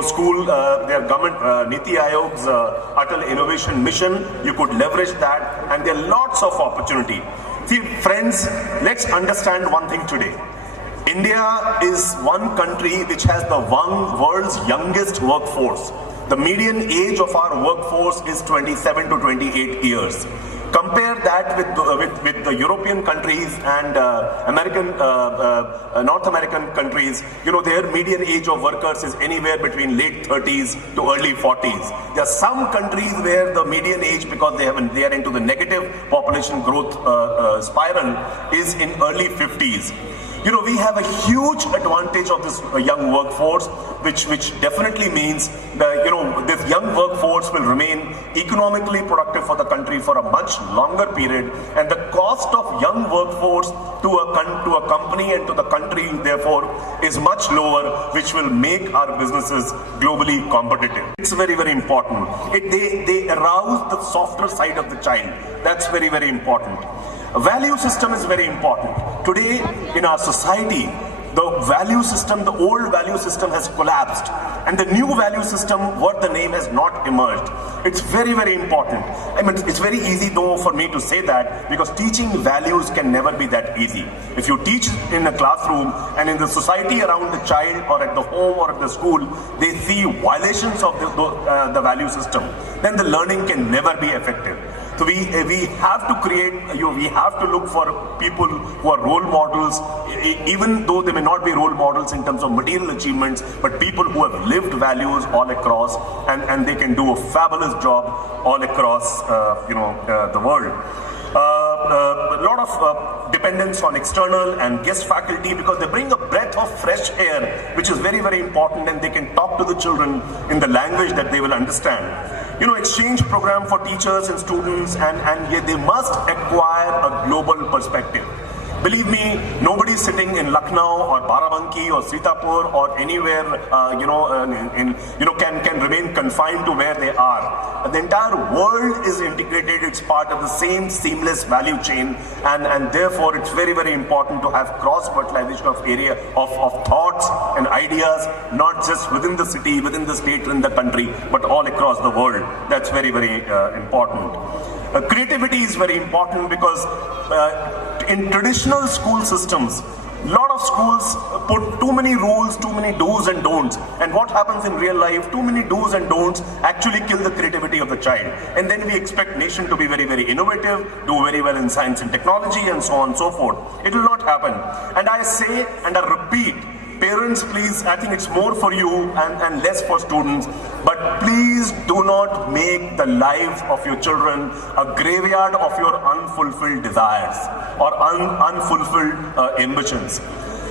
School, their government, Niti Aayog's Atal Innovation Mission, you could leverage that, and there are lots of opportunity. See, friends, let's understand one thing today. India is one country which has the world's youngest workforce. The median age of our workforce is 27 to 28 years. Compare that with the European countries and North American countries. Their median age of workers is anywhere between late 30s to early 40s. There are some countries where the median age, because they are into the negative population growth spiral, is in early 50s. We have a huge advantage of this young workforce, which definitely means that, this young workforce will remain economically productive for the country for a much longer period, and the cost of young workforce to a company and to the country, therefore, is much lower, which will make our businesses globally competitive. It's very, very important. They arouse the softer side of the child. That's very, very important. A value system is very important. Today, in our society, the value system, the old value system has collapsed, and the new value system, what the name, has not emerged. It's very, very important. It's very easy though for me to say that, because teaching values can never be that easy. If you teach in a classroom and in the society around the child, or at the home or at the school, they see violations of the value system, then the learning can never be effective. So we have to create, we have to look for people who are role models, even though they may not be role models in terms of material achievements, but people who have lived values all across, and they can do a fabulous job all across the world. A lot of dependence on external and guest faculty, because they bring a breath of fresh air, which is very, very important, and they can talk to the children in the language that they will understand. Exchange program for teachers and students, and yet they must acquire a global perspective. Believe me, nobody sitting in Lucknow or Barabanki or Sitapur or anywhere, can remain confined to where they are. The entire world is integrated. It's part of the same seamless value chain, and therefore it's very, very important to have cross-fertilization of area of thoughts and ideas, not just within the city, within the state, in the country, but all across the world. That's very, very important. Creativity is very important, because in traditional school systems, a lot of schools put too many rules, too many do's and don'ts. And what happens in real life, too many do's and don'ts actually kill the creativity of the child. And then we expect nation to be very, very innovative, do very well in science and technology, and so on and so forth. It will not happen. And I say, and I repeat, parents, please, I think it's more for you and less for students, but please do not make the lives of your children a graveyard of your unfulfilled desires or unfulfilled ambitions.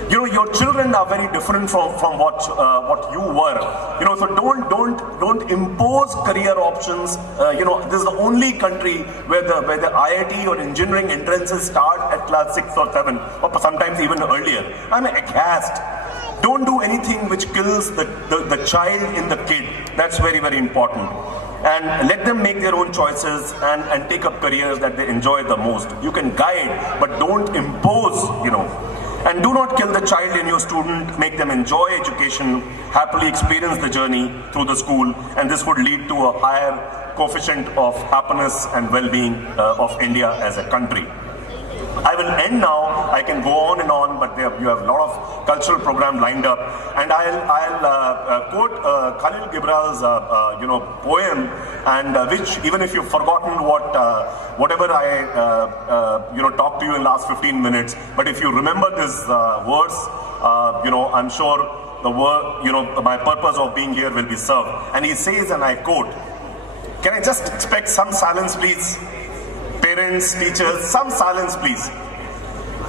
Your children are very different from what you were. So don't impose career options. This is the only country where the IIT or engineering entrances start at class 6 or 7, or sometimes even earlier. I'm aghast. Don't do anything which kills the child in the kid. That's very, very important. And let them make their own choices and take up careers that they enjoy the most. You can guide, but don't impose, And do not kill the child in your student. Make them enjoy education, happily experience the journey through the school, and this would lead to a higher coefficient of happiness and well-being of India as a country. I will end now. I can go on and on, but you have a lot of cultural program lined up, and I'll quote Khalil Gibral's poem, and which, even if you've forgotten whatever I talked to you in last 15 minutes, but if you remember this verse, I'm sure the word, my purpose of being here will be served. And he says, and I quote, "Can I just expect some silence, please? Parents, teachers, some silence, please."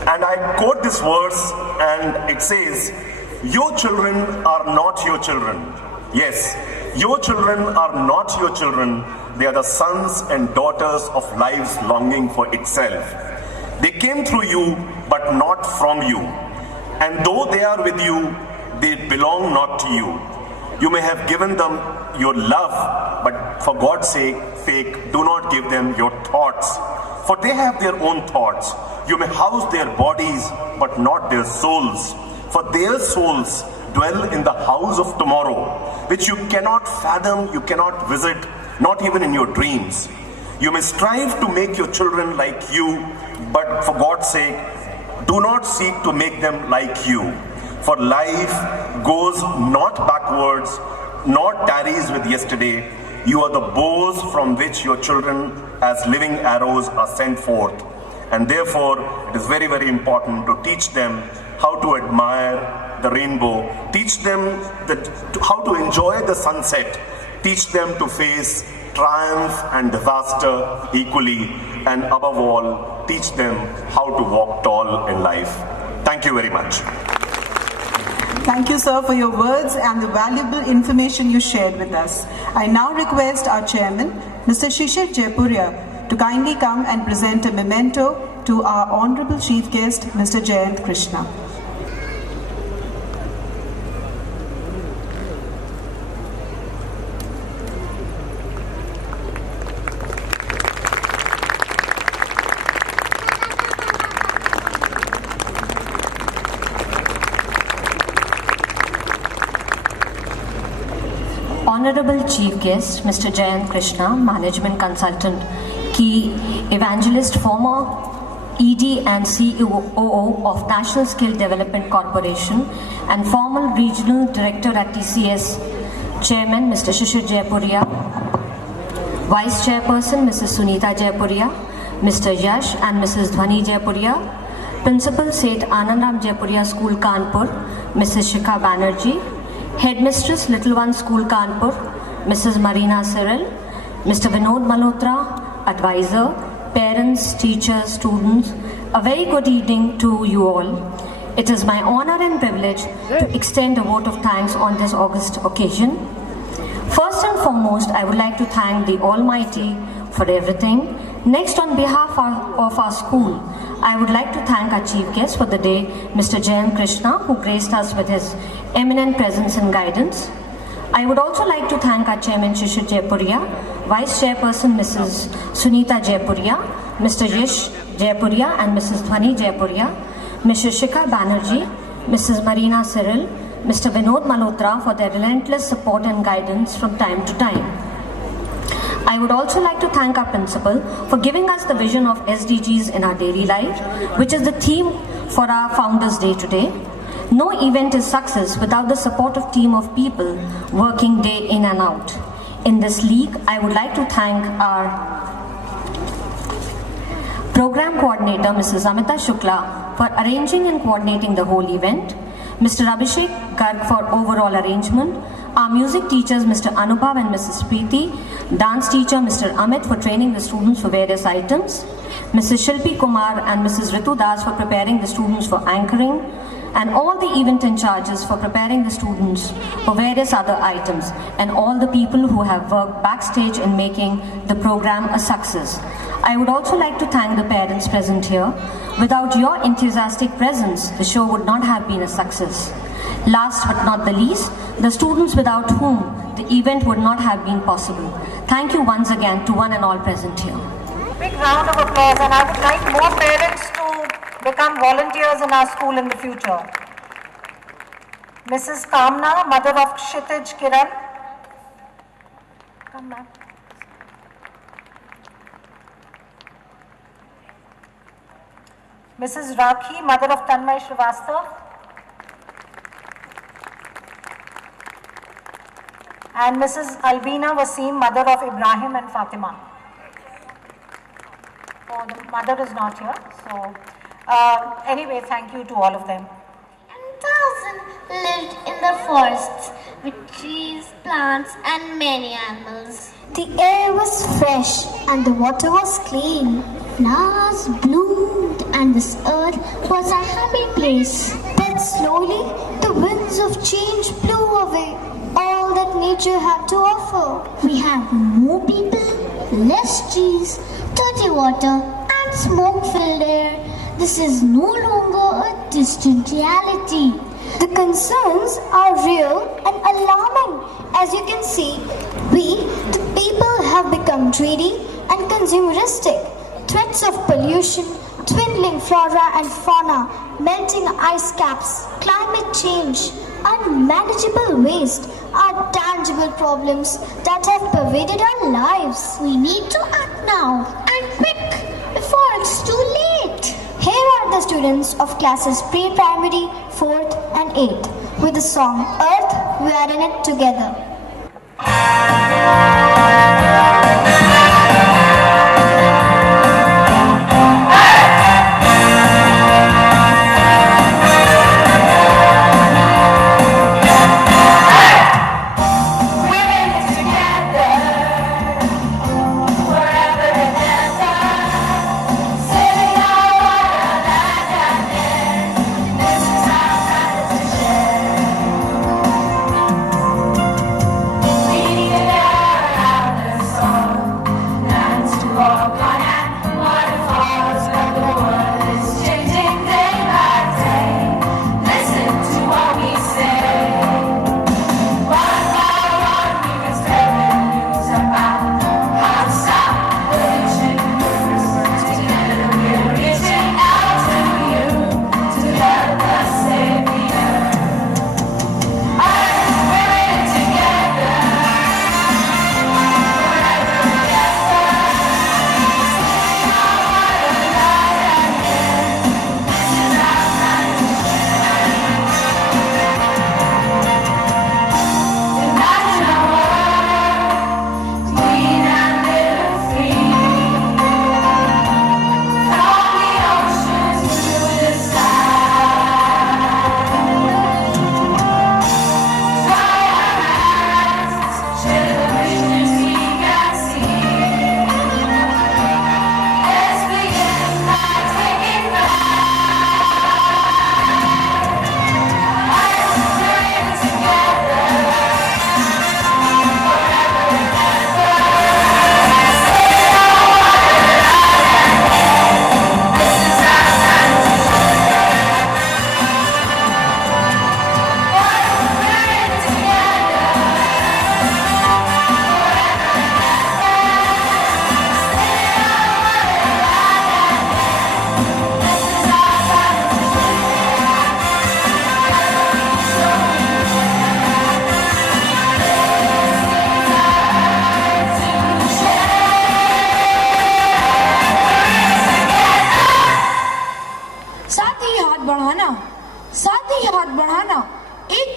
And I quote this verse, and it says, "Your children are not your children. Yes, your children are not your children. They are the sons and daughters of life's longing for itself. They came through you, but not from you. And though they are with you, they belong not to you. You may have given them your love, but for God's sake, do not give them your thoughts, for they have their own thoughts. You may house their bodies, but not their souls, for their souls dwell in the house of tomorrow, which you cannot fathom, you cannot visit, not even in your dreams. You may strive to make your children like you, but for God's sake, do not seek to make them like you. For life goes not backwards, nor tarries with yesterday. You are the bows from which your children as living arrows are sent forth. And therefore, it is very, very important to teach them how to admire the rainbow, teach them how to enjoy the sunset, teach them to face triumph and disaster equally, and above all, teach them how to walk tall in life. Thank you very much. Thank you, sir, for your words and the valuable information you shared with us. I now request our chairman, Mr. Shishir Jaipuria, to kindly come and present a memento to our honorable chief guest, Mr. Jayant Krishna. Honorable Chief Guest, Mr. Jayant Krishna, Management Consultant, Key Evangelist, former ED and COO of National Skill Development Corporation, and former Regional Director at TCS, Chairman, Mr. Shishir Jaipuria, Vice Chairperson, Mrs. Sunita Jaipuria, Mr. Yash and Mrs. Dhwani Jaipuria, Principal, Seth Anandram Jaipuria School, Kanpur, Mrs. Shikha Banerjee, Headmistress, Little One School, Kanpur, Mrs. Marina Cyril, Mr. Vinod Malhotra, Advisor, parents, teachers, students, a very good evening to you all. It is my honor and privilege to extend a vote of thanks on this august occasion. First and foremost, I would like to thank the Almighty for everything. Next, on behalf of our school, I would like to thank our chief guest for the day, Mr. Jayant Krishna, who graced us with his eminent presence and guidance. I would also like to thank our chairman, Shishir Jaipuria, vice chairperson, Mrs. Sunita Jaipuria, Mr. Yash Jaipuria and Mrs. Dhwani Jaipuria, Mrs. Shikha Banerjee, Mrs. Marina Cyril, Mr. Vinod Malhotra for their relentless support and guidance from time to time. I would also like to thank our principal for giving us the vision of SDGs in our daily life, which is the theme for our Founders Day today. No event is success without the supportive team of people working day in and out. In this league, I would like to thank our Program Coordinator, Mrs. Amita Shukla, for arranging and coordinating the whole event, Mr. Abhishek Garg for overall arrangement, our music teachers, Mr. Anubhav and Mrs. Preeti, dance teacher, Mr. Amit, for training the students for various items, Mrs. Shilpi Kumar and Mrs. Ritu Das for preparing the students for anchoring, and all the event in charges for preparing the students for various other items, and all the people who have worked backstage in making the program a success. I would also like to thank the parents present here. Without your enthusiastic presence, the show would not have been a success. Last but not the least, the students without whom the event would not have been possible. Thank you once again to one and all present here. Big round of applause, and I would like more parents to become volunteers in our school in the future. Mrs. Kamna, mother of Kshitij Kiran. Come back. Mrs. Rakhi, mother of Tanmay Srivastav. And Mrs. Albina Wasim, mother of Ibrahim and Fatima. Oh, the mother is not here. So, anyway, thank you to all of them. And thousands lived in the forests with trees, plants, and many animals. The air was fresh and the water was clean. Flowers bloomed and this earth was a happy place. But slowly, the winds of change blew away all that nature had to offer. We have more people, less trees, dirty water, and smoke-filled air. This is no longer a distant reality. The concerns are real and alarming. As you can see, we, the people, have become greedy and consumeristic. Threats of pollution, dwindling flora and fauna, melting ice caps, climate change, unmanageable waste are tangible problems that have pervaded our lives. We need to act now and quick before it's too late. Here are the students of classes pre-primary, 4th and 8th with the song Earth, We Are In It Together.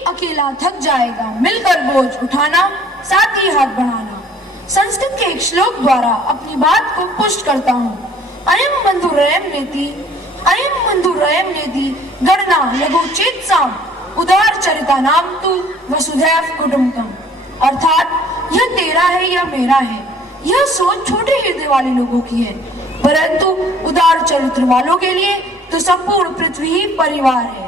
अकेला थक जाएगा, मिलकर बोझ उठाना, साथ ही हाथ बढ़ाना। संस्कृत के एक श्लोक द्वारा अपनी बात को पुष्ट करता हूँ। अयम बंधुरयम नेति गणना लघु चेतसाम उदार चरिता नाम तु वसुधैव कुटुंबकम। अर्थात यह तेरा है या मेरा है, यह सोच छोटे हृदय वाले लोगों की है, परंतु उदार चरित्र वालों के लिए तो संपूर्ण पृथ्वी ही परिवार है।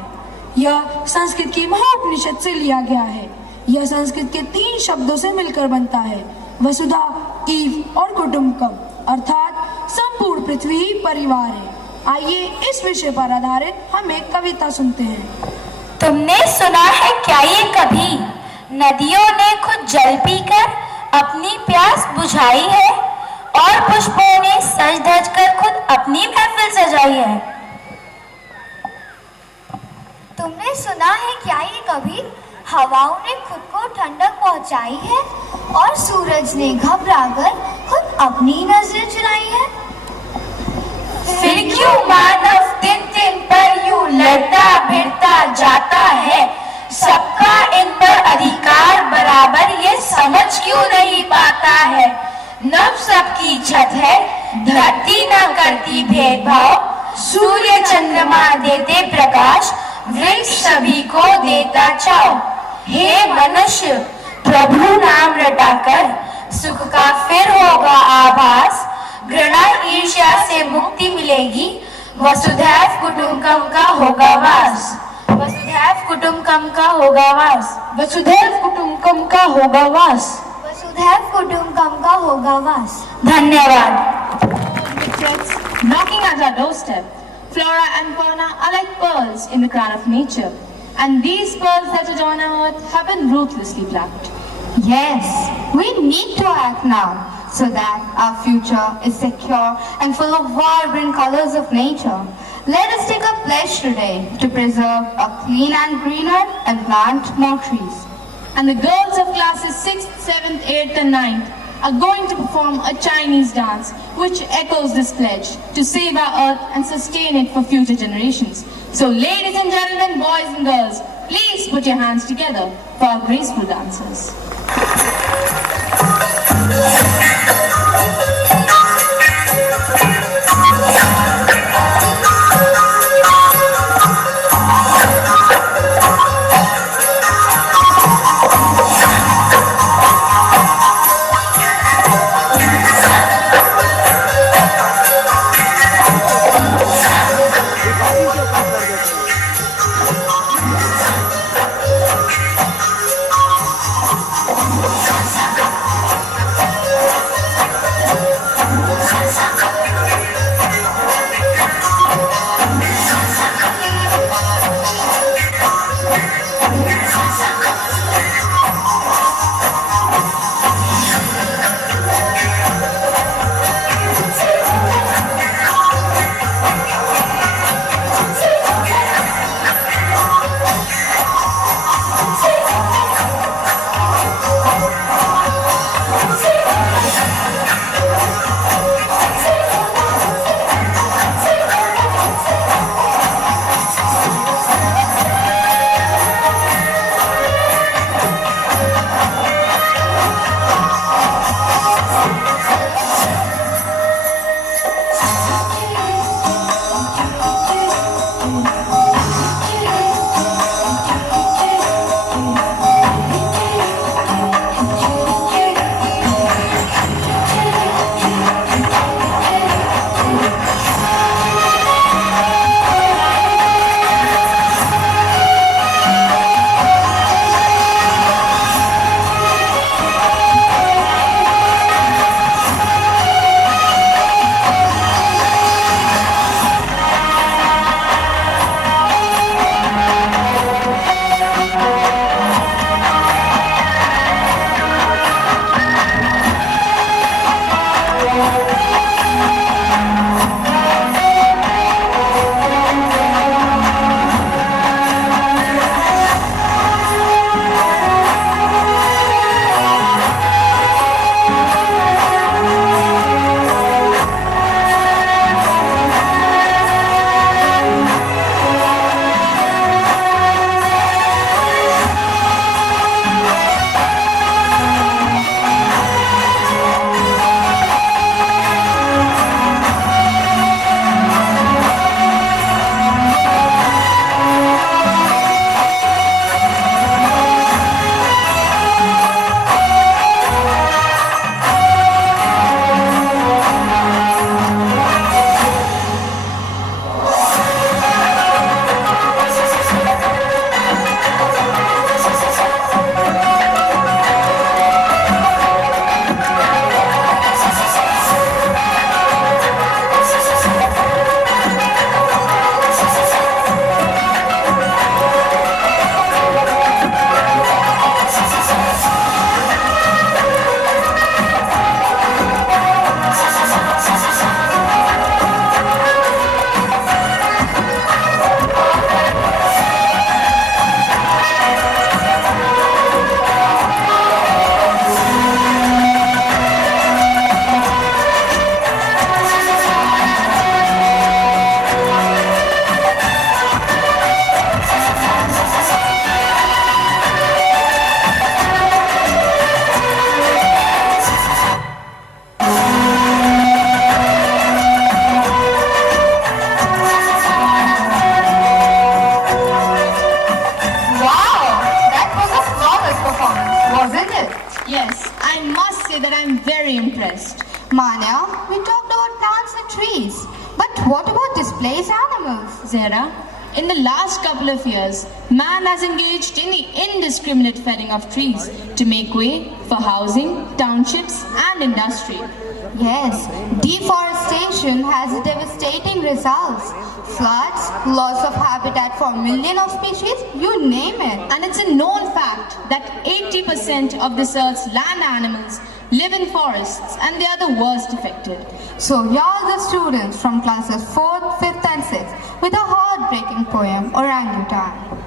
यह संस्कृत की महाउपनिषद से लिया गया है। यह संस्कृत के 3 शब्दों से मिलकर बनता है, वसुधा, ईव और कुटुंबकम, अर्थात संपूर्ण पृथ्वी ही परिवार है। आइए इस विषय पर आधारित हम एक कविता सुनते हैं। तुमने सुना है क्या ये कभी, नदियों ने खुद जल पीकर अपनी प्यास बुझाई है, और पुष्पों ने सज धज कर खुद अपनी महफिल सजाई है। तुमने सुना है क्या ये कभी, हवाओं ने खुद को ठंडक पहुंचाई है, और सूरज ने घबराकर खुद अपनी नजरें चुराई है। फिर क्यों मानव दिन दिन पर यूं लड़ता भिड़ता जाता है, सबका इन पर अधिकार बराबर ये समझ क्यों नहीं पाता है। नभ सबकी छत है, धरती न करती भेदभाव, सूर्य चंद्रमा देते प्रकाश, वृक्ष सभी को देता छाव। हे मनुष्य, प्रभु नाम रटाकर सुख का फिर होगा आभास, घृणा ईर्ष्या से मुक्ति मिलेगी, वसुधैव कुटुंबकम का होगा वास। वसुधैव कुटुंबकम का होगा वास। वसुधैव कुटुंबकम का होगा वास। वसुधैव कुटुंबकम का होगा वास। धन्यवाद। Knocking at our doorstep, flora and fauna are like pearls in the crown of nature. and these pearls that adorn our earth have been ruthlessly plucked. Yes, we need to act now so that our future is secure and full of vibrant colors of nature. Let us take a pledge today to preserve a clean and greener and plant more trees. And the girls of classes 6th, 7th, 8th and 9th are going to perform a Chinese dance which echoes this pledge to save our earth and sustain it for future generations. So ladies and gentlemen, boys and girls, please put your hands together for our graceful dancers. Manya, we talked about plants and trees. But what about displaced animals? Zara, in the last couple of years, man has engaged in the indiscriminate felling of trees to make way for housing, townships and industry. Yes, deforestation has devastating results. Floods, loss of habitat for millions of species, you name it. And it's a known fact that 80% of this earth's land animals live in forests and they are the worst affected. So you're the students from classes 4th, 5th and 6th with a heartbreaking poem, Orangutan.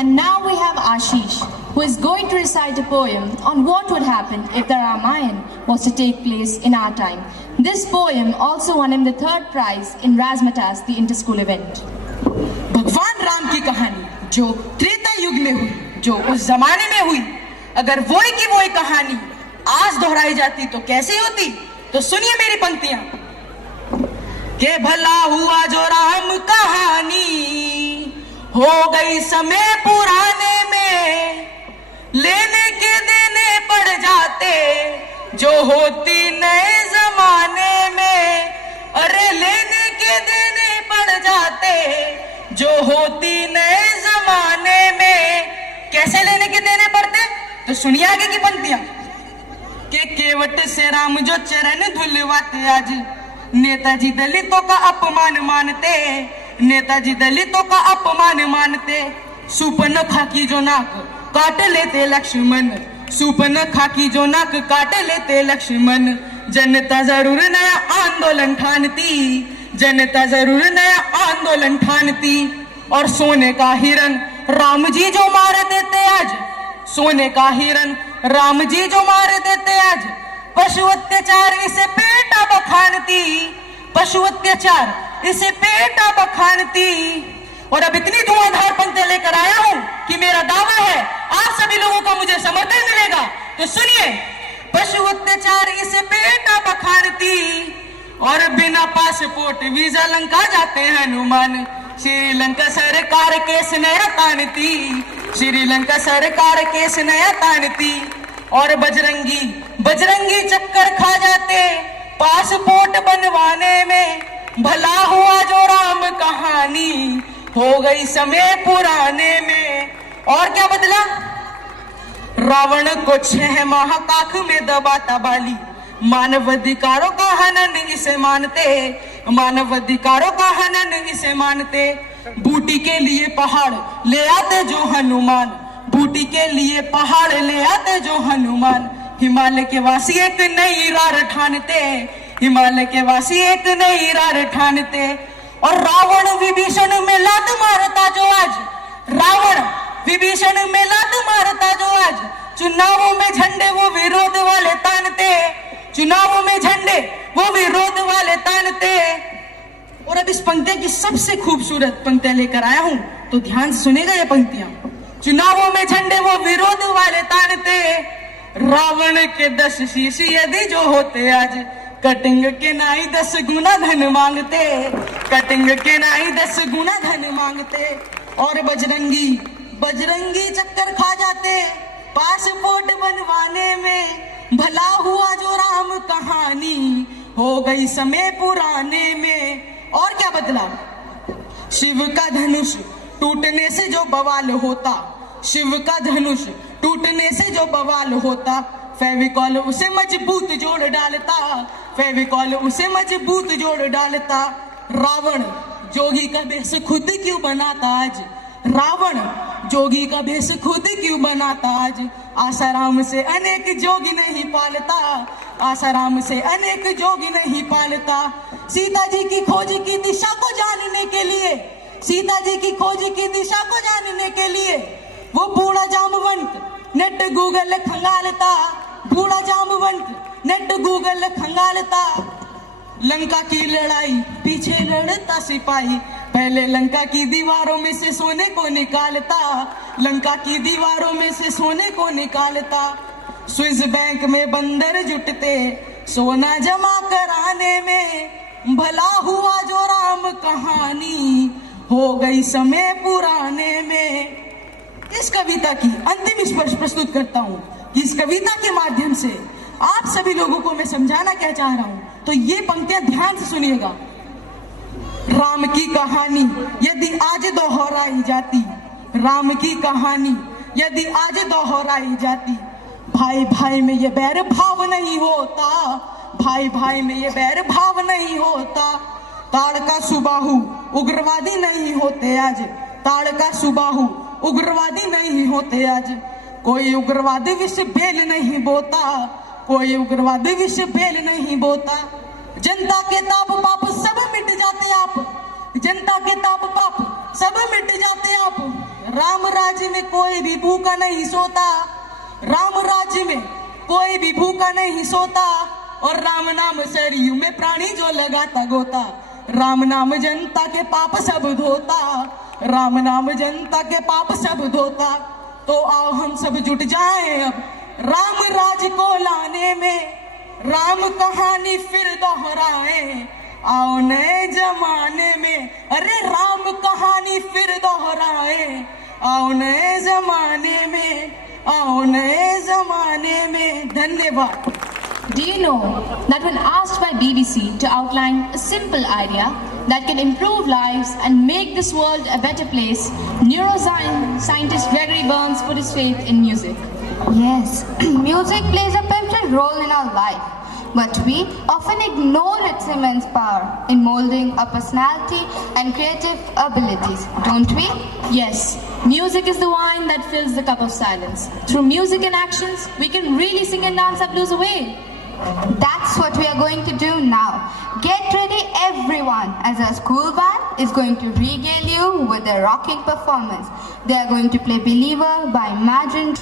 And now we have Ashish, who is going to recite a poem on what would happen if the Ramayan was to take place in our time. This poem also won him the 3rd prize in Razzmatazz, the inter-school event. भगवान राम की कहानी जो त्रेता युग में हुई, जो उस जमाने में हुई, अगर वही की वही कहानी आज दोहराई जाती तो कैसे होती? तो सुनिए मेरी पंक्तियां। के भला हुआ जो राम कहानी हो गई समय पुराने में, लेने के देने पड़ जाते जो होती नए जमाने में। अरे लेने के देने पड़ जाते जो होती नए जमाने में। कैसे लेने के देने पड़ते? तो सुनिए आगे की पंक्तियां। के केवट से राम जो चरण धुलवाते आज, नेताजी दलितों का अपमान मानते, नेताजी दलितों का अपमान मानते। सूपनखा की जो नाक काट लेते लक्ष्मण, सूपनखा की जो नाक काट लेते लक्ष्मण। जनता जरूर नया आंदोलन ठानती, जनता जरूर नया आंदोलन ठानती। और सोने का हिरन राम जी जो मार देते आज, सोने का हिरन राम जी जो मार देते आज। पशु अत्याचार इसे पेटा बखानती, पशु अत्याचार इसे पेटा बखानती। और अब इतनी धुआंधार पंक्तियां लेकर आया हूं कि मेरा दावा है आप सभी लोगों का मुझे समर्थन मिलेगा। तो सुनिए। पशु अत्याचार इसे पेटा बखानती, और बिना पासपोर्ट वीजा लंका जाते हैं हनुमान। श्रीलंका सरकार केस नया तानती, श्रीलंका सरकार केस नया तानती। और बजरंगी बजरंगी चक्कर खा जाते पासपोर्ट बनवाने में, भला हुआ जो राम कहानी हो गई समय पुराने में। और क्या बदला? रावण को 6 माह काख में दबाता बाली, मानव अधिकारों का हनन इसे मानते, मानव अधिकारों का हनन इसे मानते। बूटी के लिए पहाड़ ले आते जो हनुमान, बूटी के लिए पहाड़ ले आते जो हनुमान। हिमालय के वासी एक नई राह ठानते, हिमालय के वासी एक नई राह ठानते। और रावण विभीषण में लात मारता जो आज, रावण विभीषण में लात मारता जो आज, चुनावों में झंडे वो विरोध वाले तानते, चुनावों में झंडे वो विरोध वाले तानते। और अब इस पंक्ति की सबसे खूबसूरत पंक्तियां लेकर आया हूं, तो ध्यान से सुनेगा ये पंक्तियां। चुनावों में झंडे वो विरोध वाले तानते, रावण के 10 शीश यदि जो होते आज, कटिंग के नाई 10 गुना धन मांगते, कटिंग के नाई 10 गुना धन मांगते। और बजरंगी बजरंगी चक्कर खा जाते पासपोर्ट बनवाने में, भला हुआ जो राम कहानी हो गई समय पुराने में। और क्या बदला? शिव का धनुष टूटने से जो बवाल होता, शिव का धनुष टूटने से जो बवाल होता, फेविकॉल उसे मजबूत जोड़ डालता, फेविकॉल उसे मजबूत जोड़ डालता। रावण जोगी का भेष खुद क्यों बनाता आज, रावण जोगी का भेष खुद क्यों बनाता आज। आसाराम से अनेक जोगी नहीं पालता, आसाराम से अनेक जोगी नहीं पालता। सीता जी की खोज की दिशा को जानने के लिए, सीता जी की खोज की दिशा को जानने के लिए वो बूढ़ा जामवंत नेट गूगल खंगालता, बूढ़ा जामवंत नेट गूगल खंगालता। लंका की लड़ाई पीछे लड़ता सिपाही, पहले लंका की दीवारों में से सोने को निकालता, लंका की दीवारों में से सोने को निकालता। स्विस बैंक में बंदर जुटते सोना जमा कराने में, भला हुआ जो राम कहानी हो गई समय पुराने में। इस कविता की अंतिम स्पर्श प्रस्तुत करता हूँ कि इस कविता के माध्यम से आप सभी लोगों को मैं समझाना क्या चाह रहा हूँ, तो ये पंक्तियां ध्यान से सुनिएगा। राम की कहानी यदि आज दोहराई जाती, राम की कहानी यदि आज दोहराई जाती, भाई भाई में ये बैर भाव नहीं होता, भाई भाई में ये बैर भाव नहीं होता। ताड़का सुबाहु उग्रवादी नहीं होते आज, ताड़का सुबाहु उग्रवादी नहीं होते आज। कोई उग्रवादी विष बेल नहीं बोता, कोई उग्रवादी विष बेल नहीं बोता। जनता के ताप पाप सब मिट जाते आप, जनता के ताप पाप सब मिट जाते आप। राम राज्य में कोई भी भूखा नहीं सोता, राम राज्य में कोई भी भूखा नहीं सोता। और राम नाम सरयू में प्राणी जो लगाता गोता, राम नाम जनता के पाप सब धोता, राम नाम जनता के पाप सब धोता। तो आओ हम सब जुट जाएं अब राम राज को लाने में, राम कहानी फिर दोहराएं आओ नए जमाने में। अरे राम कहानी फिर दोहराएं आओ नए जमाने में, आओ नए जमाने में। धन्यवाद। Do you know that when asked by BBC to outline a simple idea that can improve lives and make this world a better place, neuroscientist Gregory Burns put his faith in music. Yes, music plays a pivotal role in our life, but we often ignore its immense power in molding our personality and creative abilities, don't we? Yes, music is the wine that fills the cup of silence. Through music and actions, we can really sing and dance our blues away. That's what we are going to do now. Get ready everyone, as our school band is going to regale you with their rocking performance. They are going to play Believer by Imagine.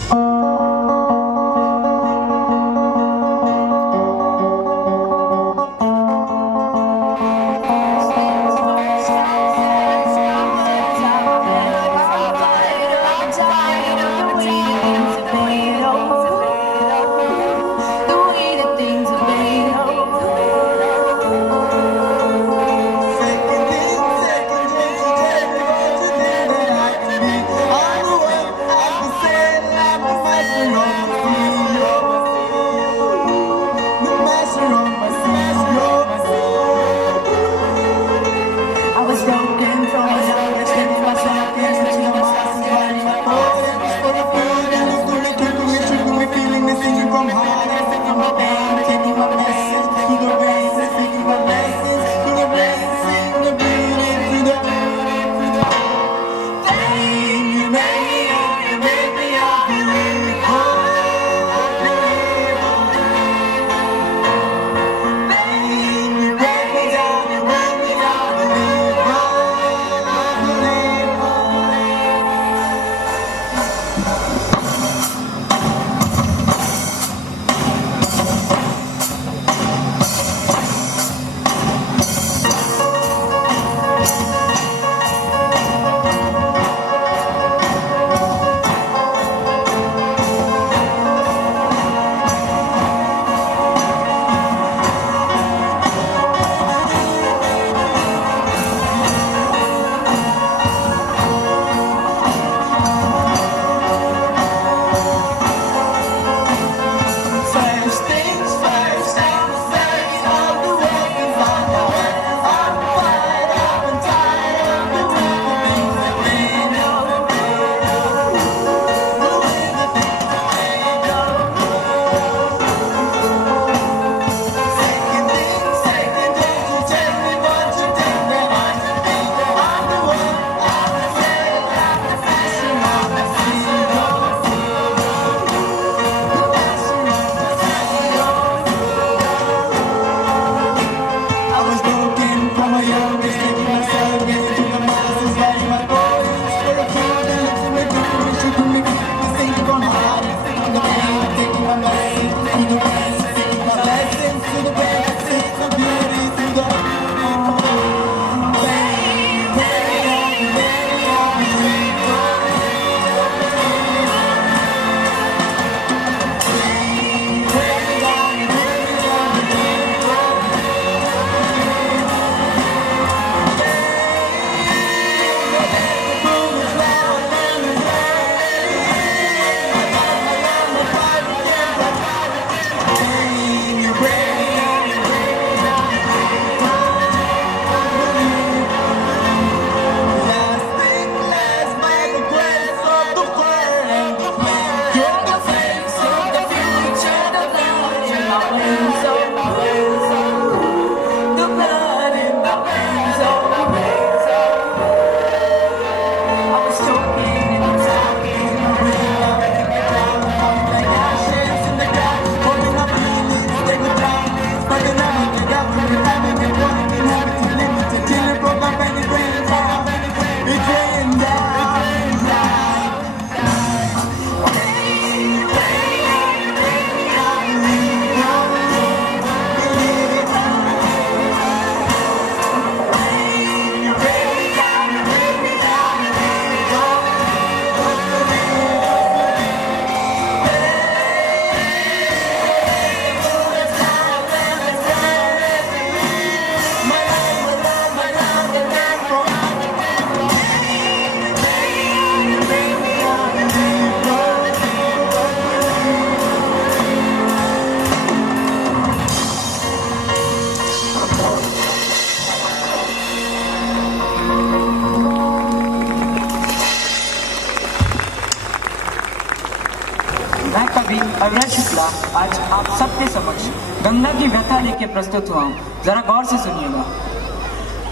छवि अविनाश शुक्ला आज आप सबके समक्ष गंगा की व्यथा लेके प्रस्तुत हुआ हूँ। जरा गौर से सुनिएगा।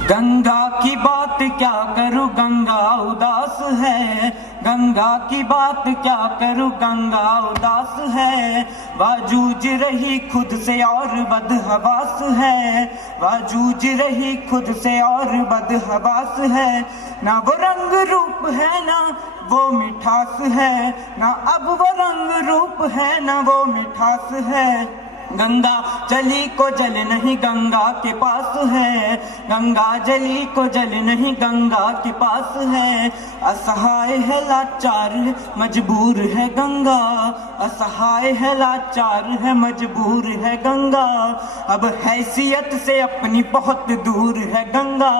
गंगा की बात क्या करूँ, गंगा उदास है। गंगा की बात क्या करूँ, गंगा उदास है। बाजूज रही खुद से और बदहवास है। बाजूज रही खुद से और बदहवास है। ना वो रंग रूप है ना वो मिठास है। ना अब वो रंग रूप है ना वो मिठास है। गंगा जली को जल नहीं गंगा के पास है। गंगा जली को जल नहीं गंगा के पास है। असहाय है लाचार है मजबूर है गंगा। असहाय है लाचार है मजबूर है गंगा। अब हैसियत से अपनी बहुत दूर है गंगा।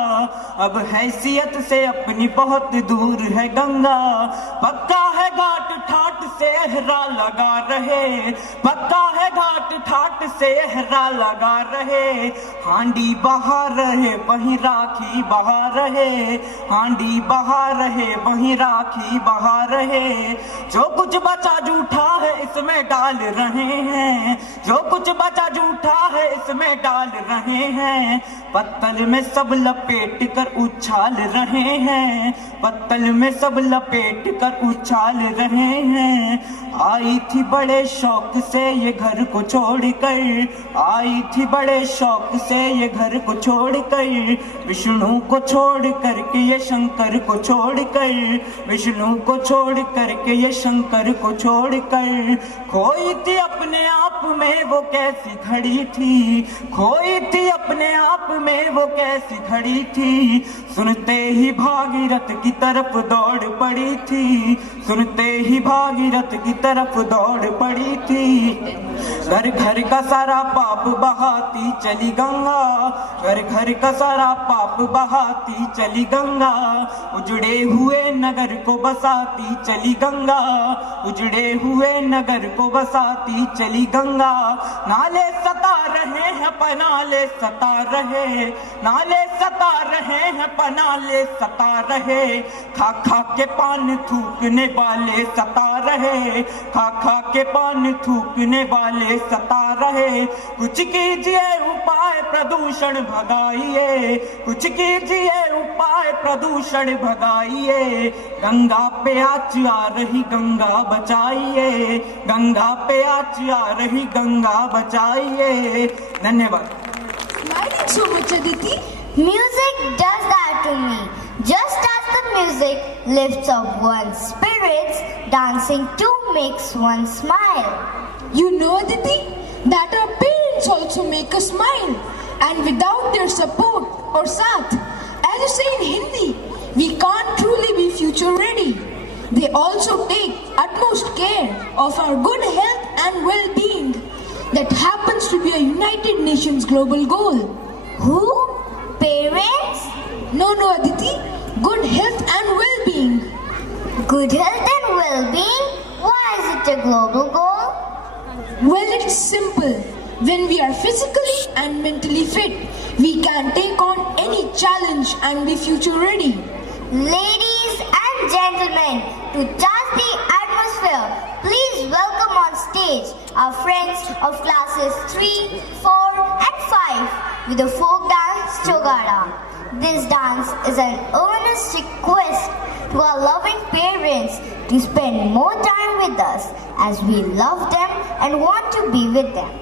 अब हैसियत से अपनी बहुत दूर है गंगा। पक्का है घाट ठाट से हरा लगा रहे। पक्का है घाट ठाट से हरा लगा रहे। हांडी बहा रहे वहीं राखी बहा रहे। हांडी बहा रहे वहीं राखी बहा रहे। जो कुछ बचा झूठा है इसमें डाल रहे हैं। जो कुछ बचा झूठा है इसमें डाल रहे हैं। पत्तल में सब लपेट कर उछाल रहे हैं। पत्तल में सब लपेट कर उछाल रहे हैं। आई थी बड़े शौक से ये घर को छोड़कर। आई थी बड़े शौक से ये घर को छोड़कर। विष्णु को छोड़ करके ये शंकर को छोड़कर। विष्णु को छोड़ करके ये शंकर को छोड़कर। खोई थी अपने आप में वो कैसी खड़ी थी। खोई थी अपने आप में वो कैसी खड़ी थी। सुनते ही भागीरथ की तरफ दौड़ पड़ी थी। सुनते ही भागीरथ की तरफ दौड़ पड़ी थी। घर घर का सारा पाप बहाती चली गंगा। घर घर का सारा पाप बहाती चली गंगा। उजड़े हुए नगर को बसाती चली गंगा। उजड़े हुए नगर को बसाती चली गंगा। नाले सता रहे हैं पनाले सता रहे। नाले सता रहे हैं पनाले सता रहे। खा खा के पान थूकने वाले सता रहे। खा खा के पान थूकने वाले सता रहे। कुछ कीजिए उपाय प्रदूषण भगाइए। कुछ कीजिए उपाय प्रदूषण भगाइए। गंगा पे आँच आ रही गंगा बचाइए। गंगा पे आँच आ रही गंगा बचाइए। धन्यवाद। Smiling so much, Aditi. Music does that to me. Just as the music lifts up one's spirits, dancing too makes one smile. You know, Aditi, that our parents also make us smile. And without their support or saath, as you say in Hindi, we can't truly be future ready. They also take utmost care of our good health and well-being. That happens to be a United Nations global goal. Who? Parents? No, Aditi. Good health and well-being. Good health and well-being? Why is it a global goal? Well, it's simple. When we are physically and mentally fit, we can take on any challenge and be future ready. Ladies and gentlemen, to touch the atmosphere, please welcome on stage our friends of classes 3, 4 and 5 with the folk dance Chogada. This dance is an earnest request to our loving parents to spend more time with us as we love them and want to be with them.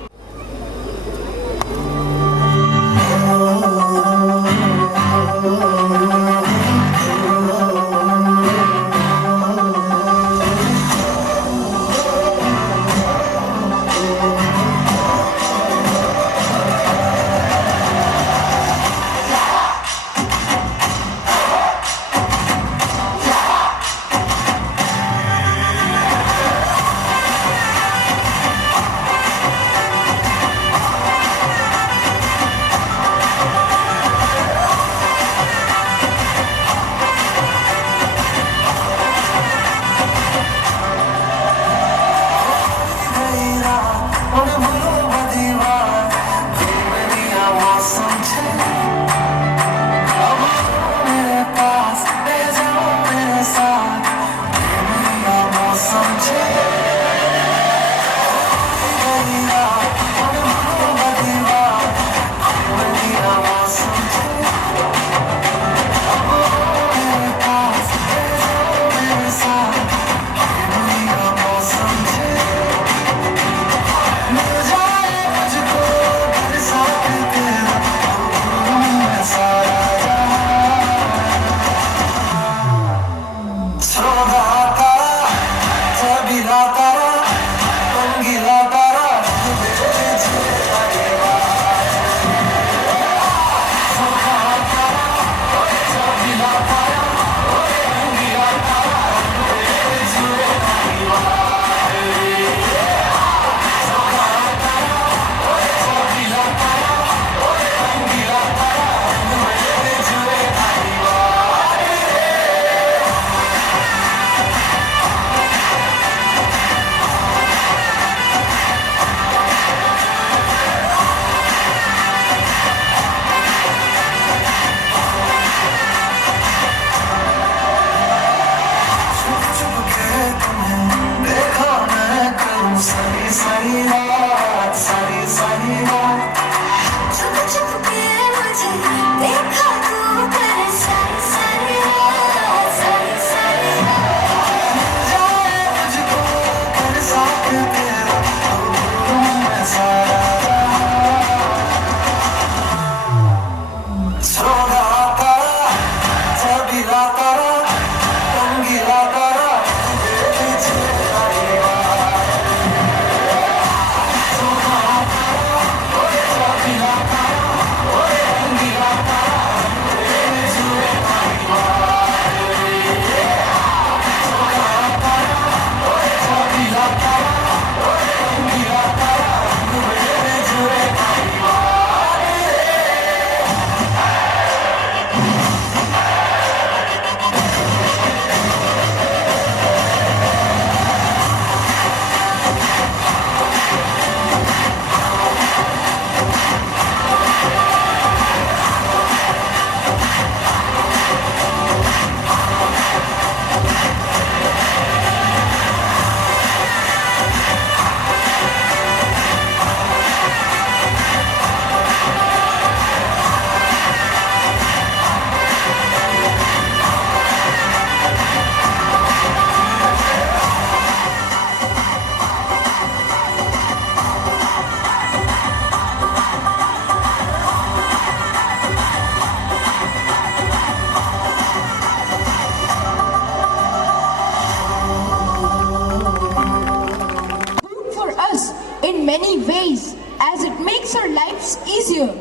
makes our lives easier.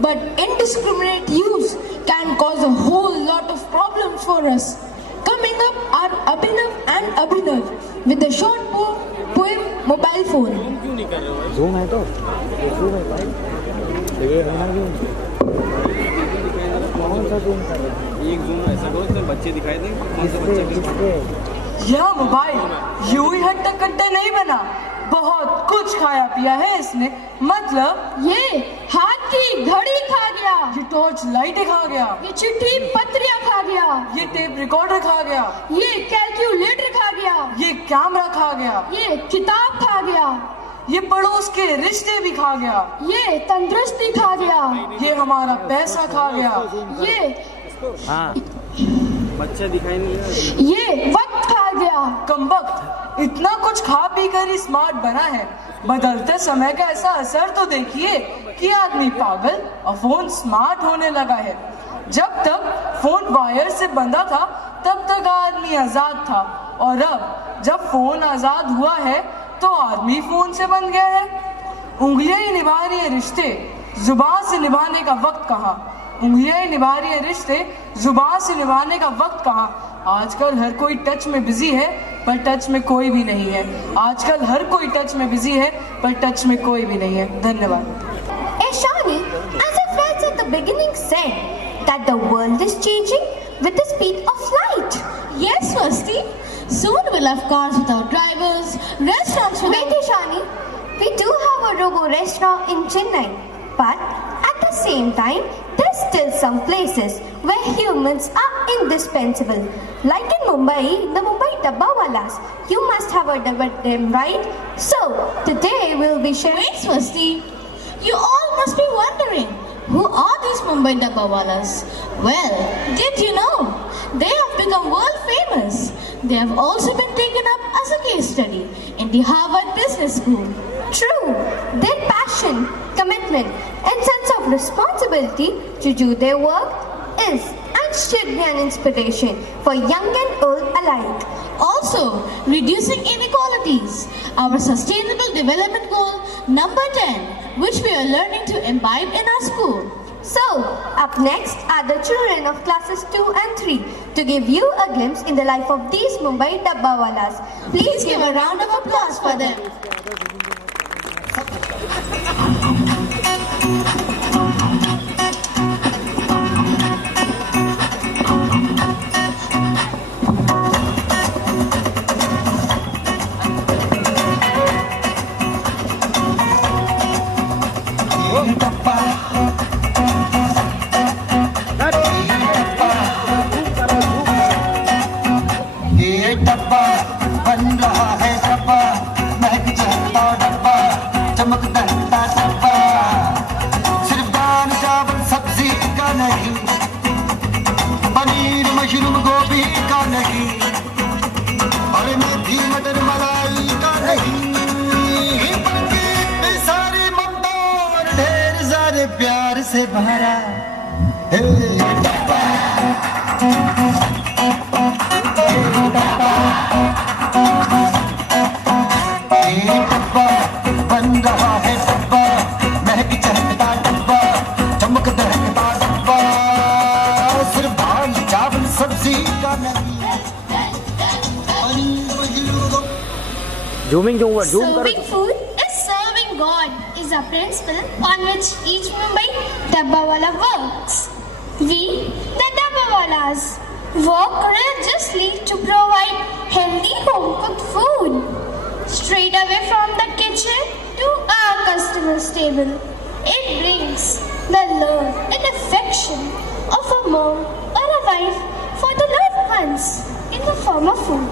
But indiscriminate use can cause a whole lot of problems for us. Coming up are Abhinav and Abhinav with the short poem Mobile Phone. Zoom है तो zoom है भाई ये है ना zoom कौन सा zoom कर रहा है एक zoom ऐसा करो तो बच्चे दिखाई देंगे कौन सा बच्चे यह मोबाइल यूं ही हट्टा कट्टा नहीं बना, बहुत कुछ खाया पिया है इसने। मतलब ये हाथ की घड़ी खा गया, ये टॉर्च लाइट खा गया, ये चिट्ठी पत्रियां खा गया, ये टेप रिकॉर्डर खा गया, ये कैलकुलेटर खा गया, ये कैमरा खा गया, ये किताब खा गया, ये पड़ोस के रिश्ते भी खा गया, ये तंदुरुस्ती खा गया, ये हमारा पैसा खा गया, ये बच्चे दिखाई नहीं दे, ये वक्त खा गया। कमबख्त इतना कुछ खा पी कर ही स्मार्ट बना है। बदलते समय का ऐसा असर तो देखिए कि आदमी पागल और फोन स्मार्ट होने लगा है। जब तक फोन वायर से बंधा था तब तक आदमी आजाद था, और अब जब फोन आजाद हुआ है तो आदमी फोन से बन गया है। उंगलियां ही निभा रही है रिश्ते, जुबान से निभाने का वक्त कहाँ। उंगलियां ही निभा रही है रिश्ते, जुबान से निभाने का वक्त कहाँ। आजकल हर कोई टच में बिजी है पर टच में कोई भी नहीं है। आजकल हर कोई टच में बिजी है पर टच में कोई भी नहीं है। धन्यवाद। Shani, as our friends at the beginning said, that the world is changing with the speed of light. Yes, Swasti. Soon we'll have cars without drivers, restaurants without... Wait, Shani. We do have a robo restaurant in Chennai, but at the same time, there's still some places where humans are indispensable. Like in Mumbai, the Mumbai Dabbawalas. You must have heard about them, right? So, today we'll be sharing... Wait, Swasti. You all must be wondering, who are these Mumbai Dabbawalas? Well, did you know? They have become world famous. They have also been taken up as a case study in the Harvard Business School. True, their passion, commitment and sense of responsibility to do their work is and should be an inspiration for young and old alike. Also, reducing inequalities, our Sustainable Development Goal number 10, which we are learning to imbibe in our school. So, up next are the children of classes 2 and 3 to give you a glimpse in the life of these Mumbai Dabbawalas. Please give a round of applause for them. प्यार से भरा डब्बा बन रहा है डब्बा, महक चहकता डब्बा, चमक दहकता डब्बा, सिर्फ दाल चावल सब्जी का नहीं। Zooming जो हुआ, zoom करो। Serving food is serving God is a principle on which each Mumbai Dabbawala works. We, the Dabbawalas, work religiously to provide healthy home-cooked food straight away from the kitchen to our customers' table. It brings the love and affection of a mom or a wife for the loved ones in the form of food.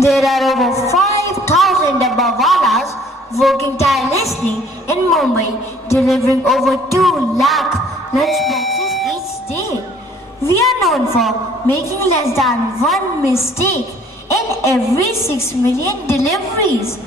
There are over 5,000 Dabbawalas working tirelessly in Mumbai, delivering over 2 lakh lunchboxes each day. We are known for making less than 1 mistake in every 6 million deliveries.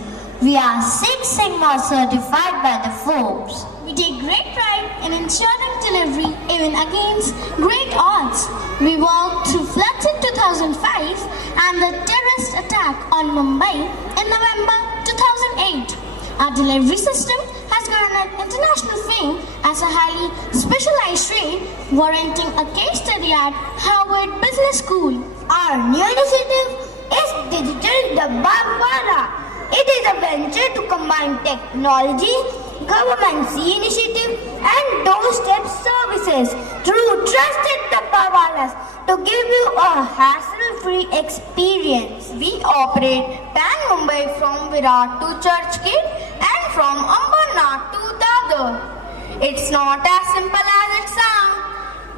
We are 6 Sigma certified by the Forbes. We take great pride in ensuring delivery even against great odds. We walked through floods in 2005 and the terrorist attack on Mumbai in November 2008. Our delivery system has garnered international international fame as a highly specialized trade, warranting a case study at Harvard Business School. Our new initiative is Digital Dabbawala. It is a venture to combine technology, government-C initiative and doorstep services through trusted Dabbawalas to give you a hassle-free experience. We operate Pan Mumbai from Virat to Churchgate and from Ambernath to Dadar. It's not as simple as it sounds.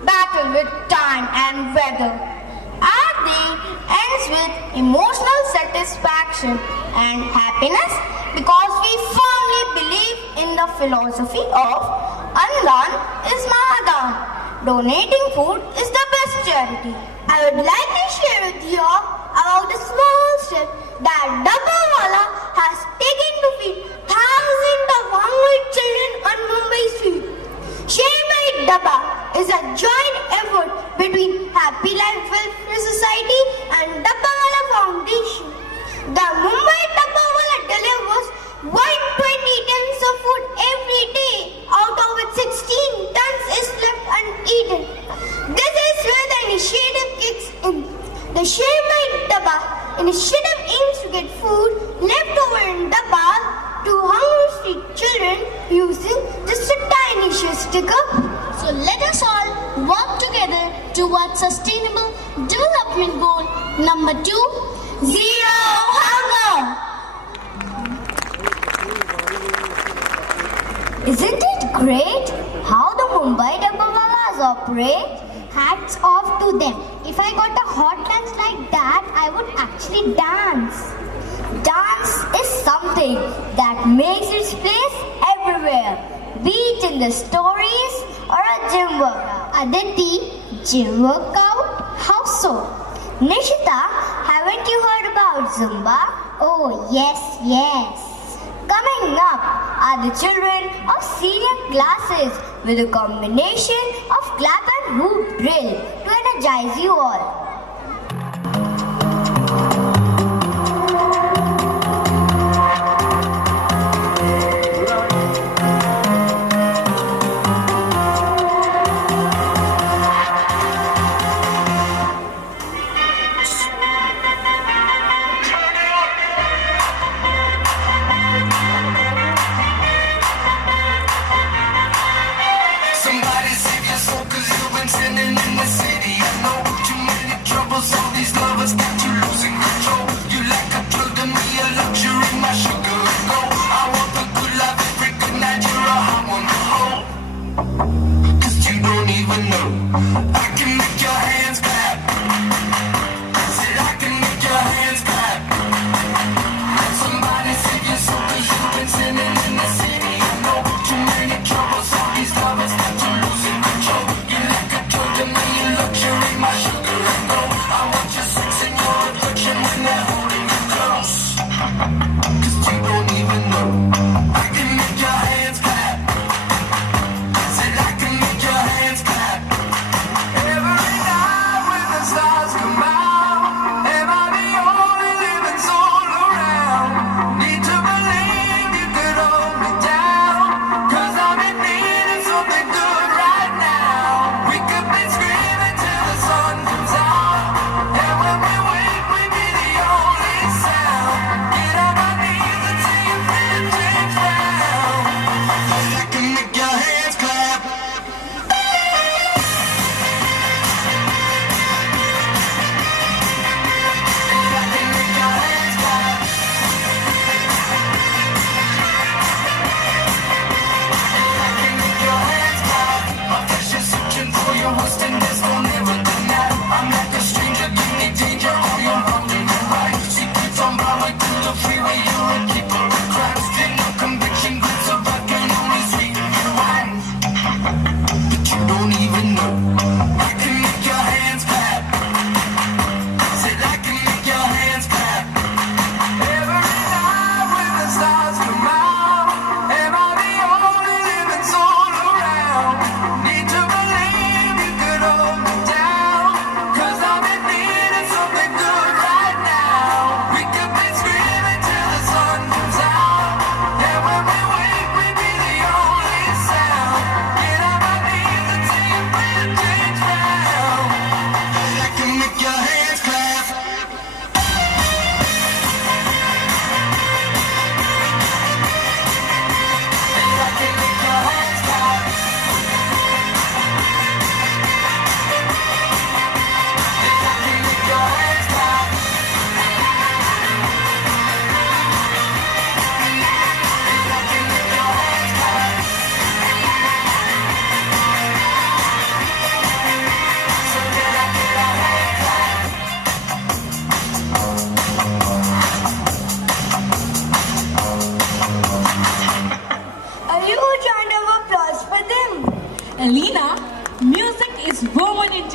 Battle with time and weather. Our day ends with emotional satisfaction and happiness because we firmly believe in the philosophy of Andan is Mahadan. Donating food is the best charity. I would like to share with you about the small step that Dabbawala has taken to feed thousands of hungry children on Mumbai street. Share My Dabba is a joint effort between Happy Life Welfare Society and Dabbawala Foundation. The Mumbai Dabbawala delivers 120 tons of food every day. Out of it, 16 tons is left uneaten. This is where the initiative kicks in. The Share My Dabba initiative aims to get food left over in dabbas to hungry street children using just a tiny sticker. So let us all work together towards sustainable development goal number 2, zero hunger. Isn't it great how the Mumbai Dabbawalas operate? Hats off to them. If I got a hot lunch like that, I would actually dance. Dance is something that makes its place everywhere, be it in the stories or a gym workout. Aditi, gym workout? How so? Nishita, haven't you heard about Zumba? Oh, yes. Coming up are the children of senior classes with a combination of clap and hoop drill to energize you all. Somebody save your soul 'cause you've been sinning in the city. I know too many troubles, all these lovers got you losing control. You like a drug to me, a luxury, my sugar and gold. I want the good life every good night, you're a hot one to hold. 'Cause you don't even know I can make your hands clap. Said I can make your hands clap. Somebody save your soul 'cause you've been sinning in the city. I know too many troubles, all these lovers got you losing control. You like a drug to me, a luxury, my sugar and gold. I want your sex and your affection when they're holding you close. 'Cause you don't even know I can make your hands clap. Said I can make your hands clap. Every night when the stars come out, am I the only living soul around? Need to believe you could hold me down, 'cause I'm in need of something good right now. We could be screaming till the sun comes out, and when we wake we be the only sound. Get on my knees and say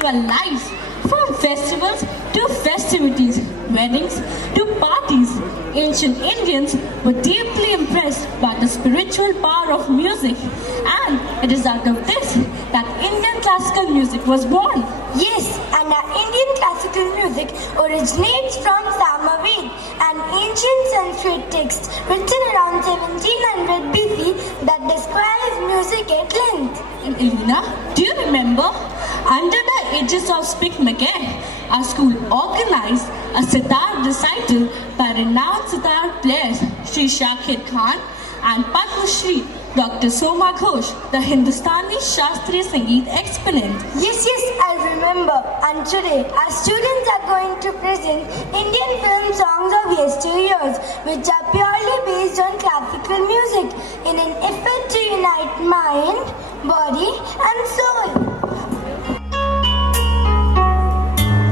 our lives, from festivals to festivities, weddings to parties. Ancient Indians were deeply impressed by the spiritual power of music, and it is out of this that Indian classical music was born. Yes, and our Indian classical music originates from Samaved, an ancient Sanskrit text written around 1700 BC that describes music at length. And Elena, do you remember? Under the aegis of Spic McGee, our school organized a sitar recital by renowned sitar players Sri Shakir Khan and Padma Shri Dr. Soma Ghosh, the Hindustani Shastriya Sangeet exponent. Yes, I remember. And today, our students are going to present Indian film songs of yesteryears, which are purely based on classical music, in an effort to unite mind, body, and soul. Hare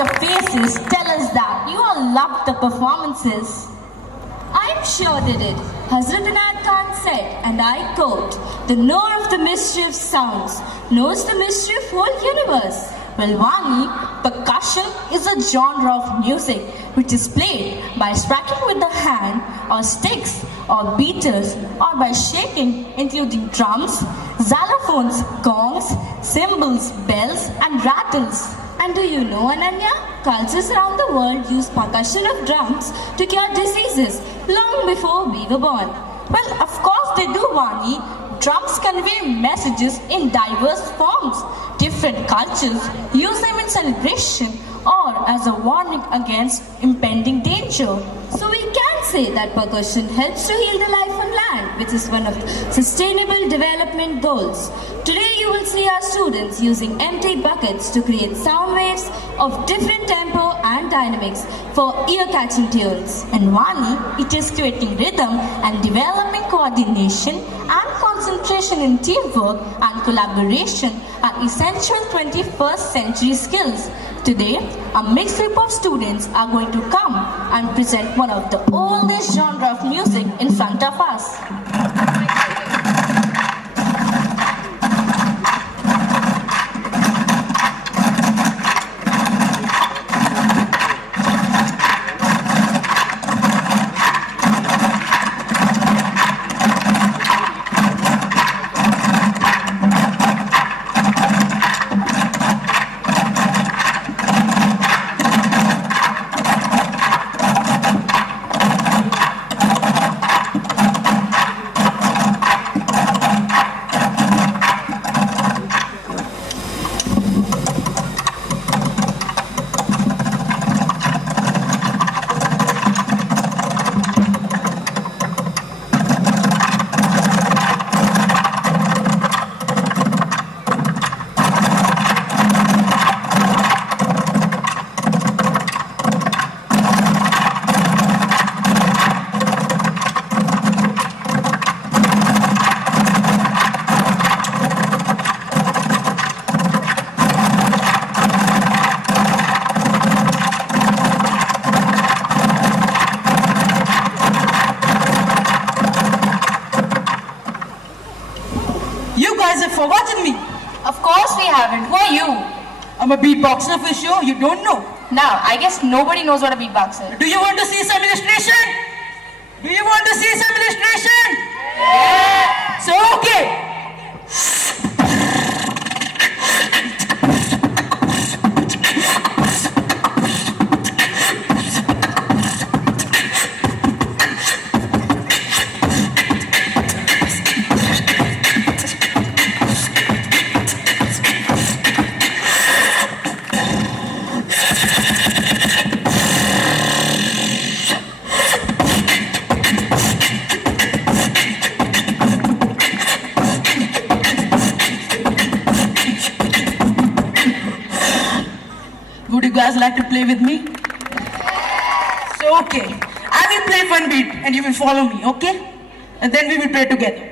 your faces tell us that you all loved the performances. I'm sure they did. Hazrat Inayat Khan said, and I quote, "The knower of the mystery of sounds knows the mystery of whole universe." Well, Vani, percussion is a genre of music which is played by striking with the hand or sticks or beaters or by shaking, including drums, xylophones, gongs, cymbals, bells and rattles. And do you know, Ananya, cultures around the world use percussion of drums to cure diseases long before we were born. Well, of course they do, Vani. Drums convey messages in diverse forms. Different cultures use them in celebration or as a warning against impending danger. So we can say that percussion helps to heal the life on land, which is one of the Sustainable Development Goals. Today you will see our students using empty buckets to create sound waves of different tempo and dynamics for ear-catching tunes. And Vani, it is creating rhythm and developing coordination and concentration in teamwork and collaboration are essential 21st century skills. Today, a mixed group of students are going to come and present one of the oldest genre of music in front of us. Forgotten me? Of course we haven't. Who are you? I'm a beatboxer for sure. You don't know. Now, I guess nobody knows what a beatboxer is. Do you want to see some illustration? Do you want to see some illustration? Yeah. So, okay. Would you guys like to play with me? So, okay. I will play one beat and you will follow me, okay? And then we will play together.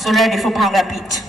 So ready for Bhangra beat.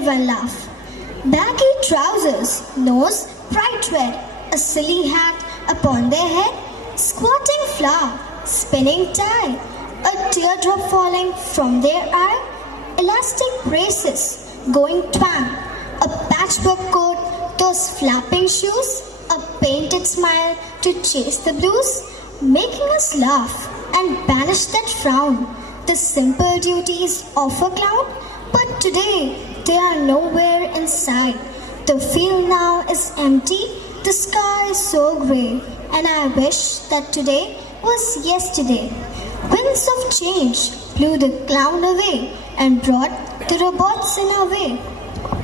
everyone laugh. Baggy trousers, nose bright red, a silly hat upon their head, squatting flower, spinning tie, a teardrop falling from their eye, elastic braces going twang, a patchwork coat, those flapping shoes, a painted smile to chase the blues, making us laugh and banish that frown, the simple duties of a clown. But today they are nowhere in sight. The field now is empty, the sky is so grey, and I wish that today was yesterday. Winds of change blew the clown away and brought the robots in our way.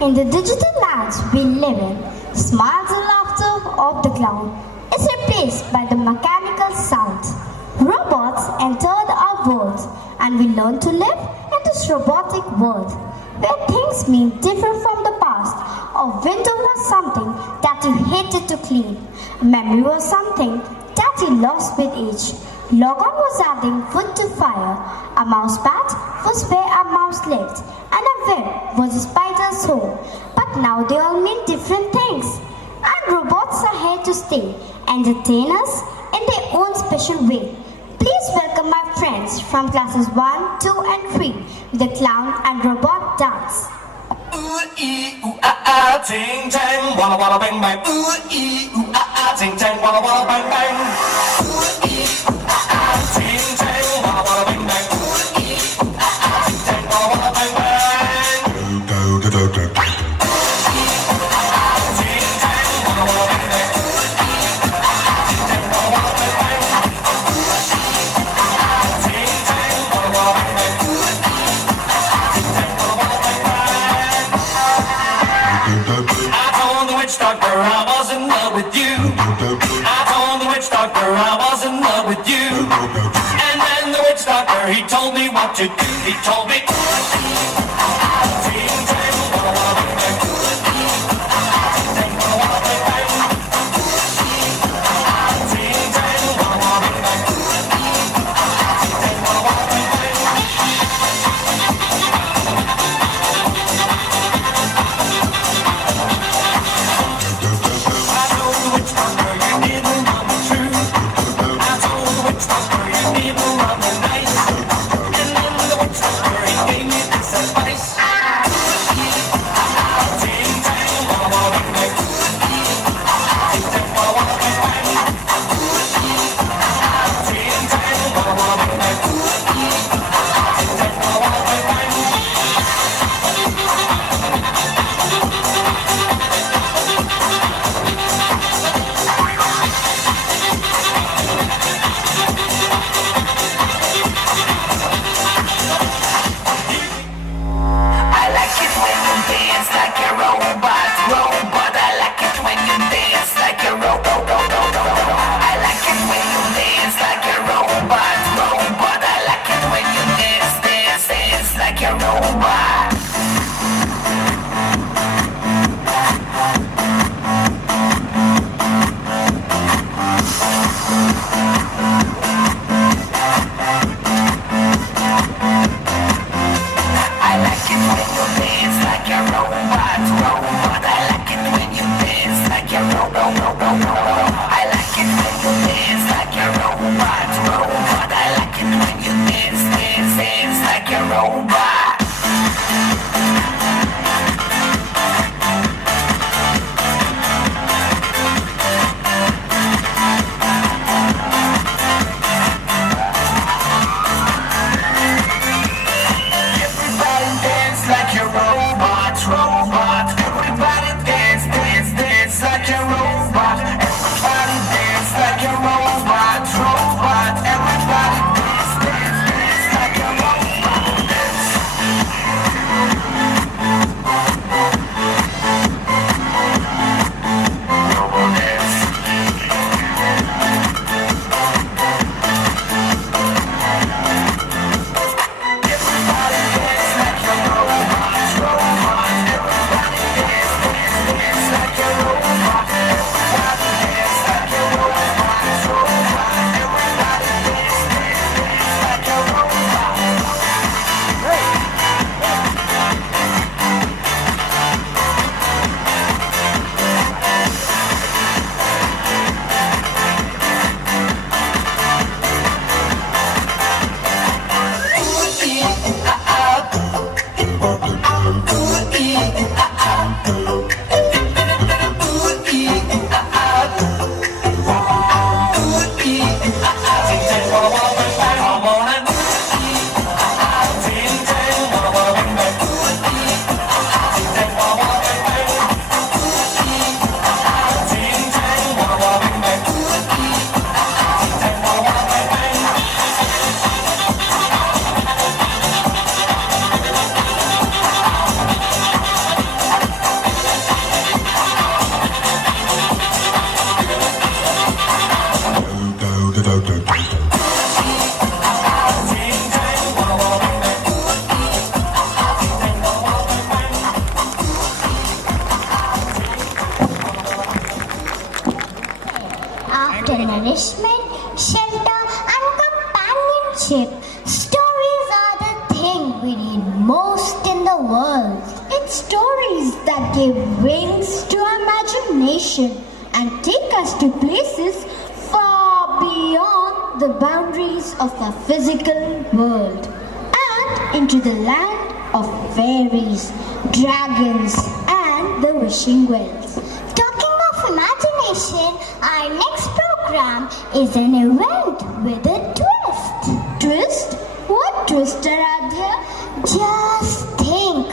In the digital lands we live in, smiles and laughter of the clown is replaced by the mechanical sounds. Robots entered our world and we learn to live in this robotic world where things mean different from the past. A window was something that you hated to clean. Memory was something that you lost with age. Logon was adding wood to fire. A mouse pad was where a mouse lived, and a web was a spider's home. But now they all mean different things. And robots are here to stay, entertain us in their own special way. Please welcome my friends from classes 1, 2 and 3 with the clown and robot dance. Ooh ee ooh ah ah, ting tang, walla walla bang bang. Ooh ee ooh ah ah, ting tang, walla walla bang bang. Ooh ee ooh ah ah, ting tang, walla walla bang bang. Ooh ee ooh ah ah, ting tang, walla walla bang bang. Ooh ee ooh ah ah, ting tang, walla walla bang bang. Ooh ee ooh ah ah, ting tang, walla walla bang bang. Ooh ee ooh ah ah, ting tang, walla walla bang bang. Ooh ee ooh ah ah, ting tang, walla walla bang bang. I told the witch doctor I was in love with you. I told the witch doctor I was in love with you. And then the witch doctor, he told me what to do. He told me ting tang, walla walla bang bang. Ting tang, walla walla bang bang. Ting tang, walla walla bang bang. Ting tang, walla walla bang bang. I like for nourishment, shelter, and companionship. Stories are the thing we need most in the world. It's stories that give wings to our imagination and take us to places far beyond the boundaries of the physical world and into the land of fairies, dragons, and the wishing wells. Talking of imagination, our next program is an event with a twist. Twist? What twist, Aradhya? Just think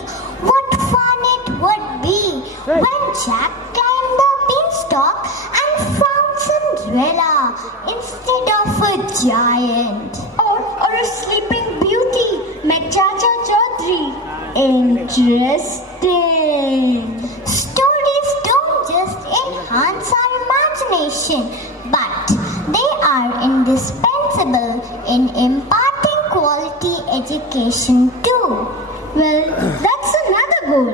what fun it would be when Jack climbed the beanstalk and found Cinderella instead of a giant. Or a sleeping beauty met Chacha Chaudhary. Interesting. Stories don't just enhance our imagination, but they are indispensable in imparting quality education too. Well, that's another goal,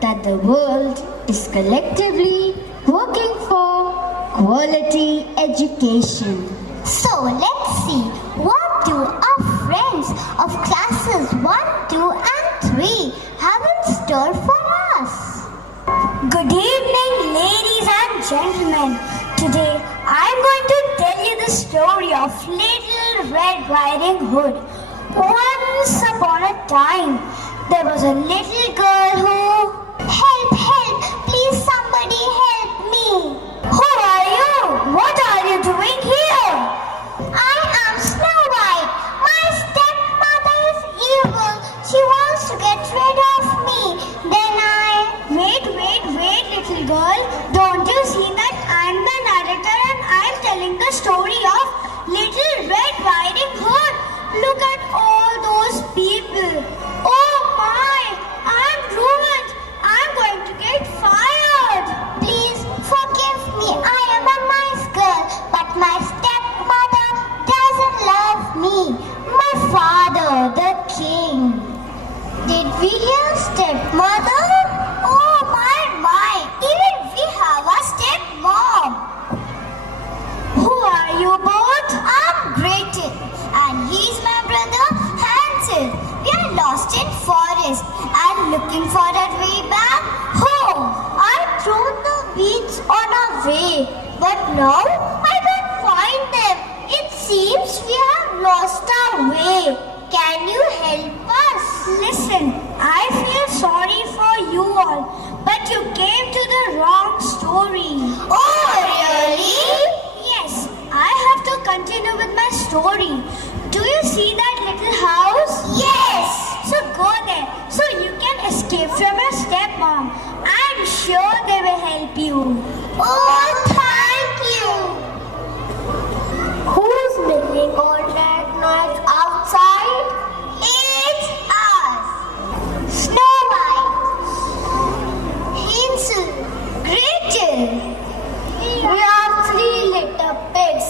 that the world is collectively working for quality education. So let's see, what do our friends of classes 1, 2 and 3 have in store for us? Good evening, ladies and gentlemen. Today I'm going to tell you the story of Little Red Riding Hood. Once upon a time, there was a little girl who... Help, help, please somebody help me. Who are you? What are you doing here? I am Snow White. My stepmother is evil. She wants to get rid of me. Then Wait, little girl. Don't you see that I'm the narrator and I'm telling the story of Little Red Riding Hood? Look at all those people. Oh my, I'm ruined. I'm going to get fired. Please forgive me. I am a nice girl, but my stepmother doesn't love me. My father, the king. Did we hear stepmother? Oh my. Even we have a stepmom. Who are you both? I'm Gretel and he's my brother Hansel. We are lost in forest and looking for our way back home. I've thrown the weeds on our way, but now I don't find them. It seems we have lost our way. Can you help us? Listen, I feel sorry for you all, but you came to the wrong story. Oh, really? Yes, I have to continue with my story. Do you see that little house? Yes. So go there, so you can escape from your stepmom. I'm sure they will help you. Oh, thank you. Who's making all that noise outside? It's us. Snow White, Hansel, Gretel. We are 3 little pigs.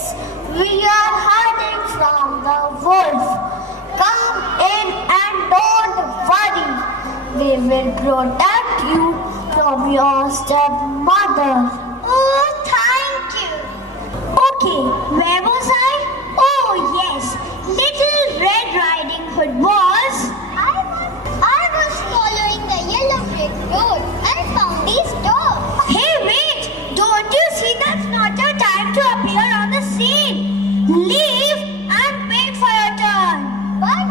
We are hiding from the wolf. Come in and don't worry. We will protect you from your stepmother. Oh, thank you. Okay, where was I? Oh yes, Little Red Riding Hood was... I was following the yellow brick road and found this door. Hey wait, don't you see that's not your time to appear on the scene? Leave and wait for your turn. But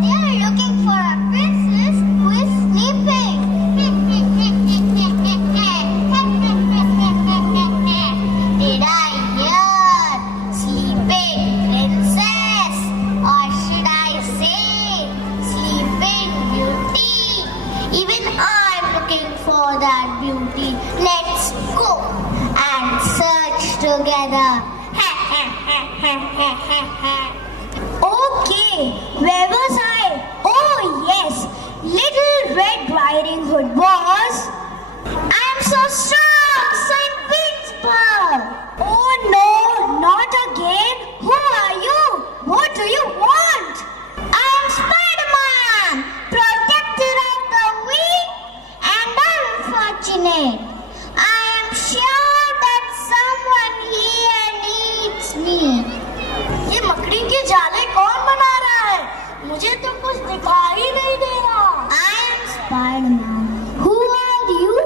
they are looking for a princess who is sleeping. Did I hear sleeping princess? Or should I say sleeping beauty? Even I'm looking for that beauty. Let's go and search together. Okay, where was I? Oh yes, Little Red Riding Hood was... I'm so strong, so invincible. Oh no, not again. Who are you? What do you want? I'm Spider-Man, protector of the weak and unfortunate. I am sure that someone here Spider-Man. Who are you?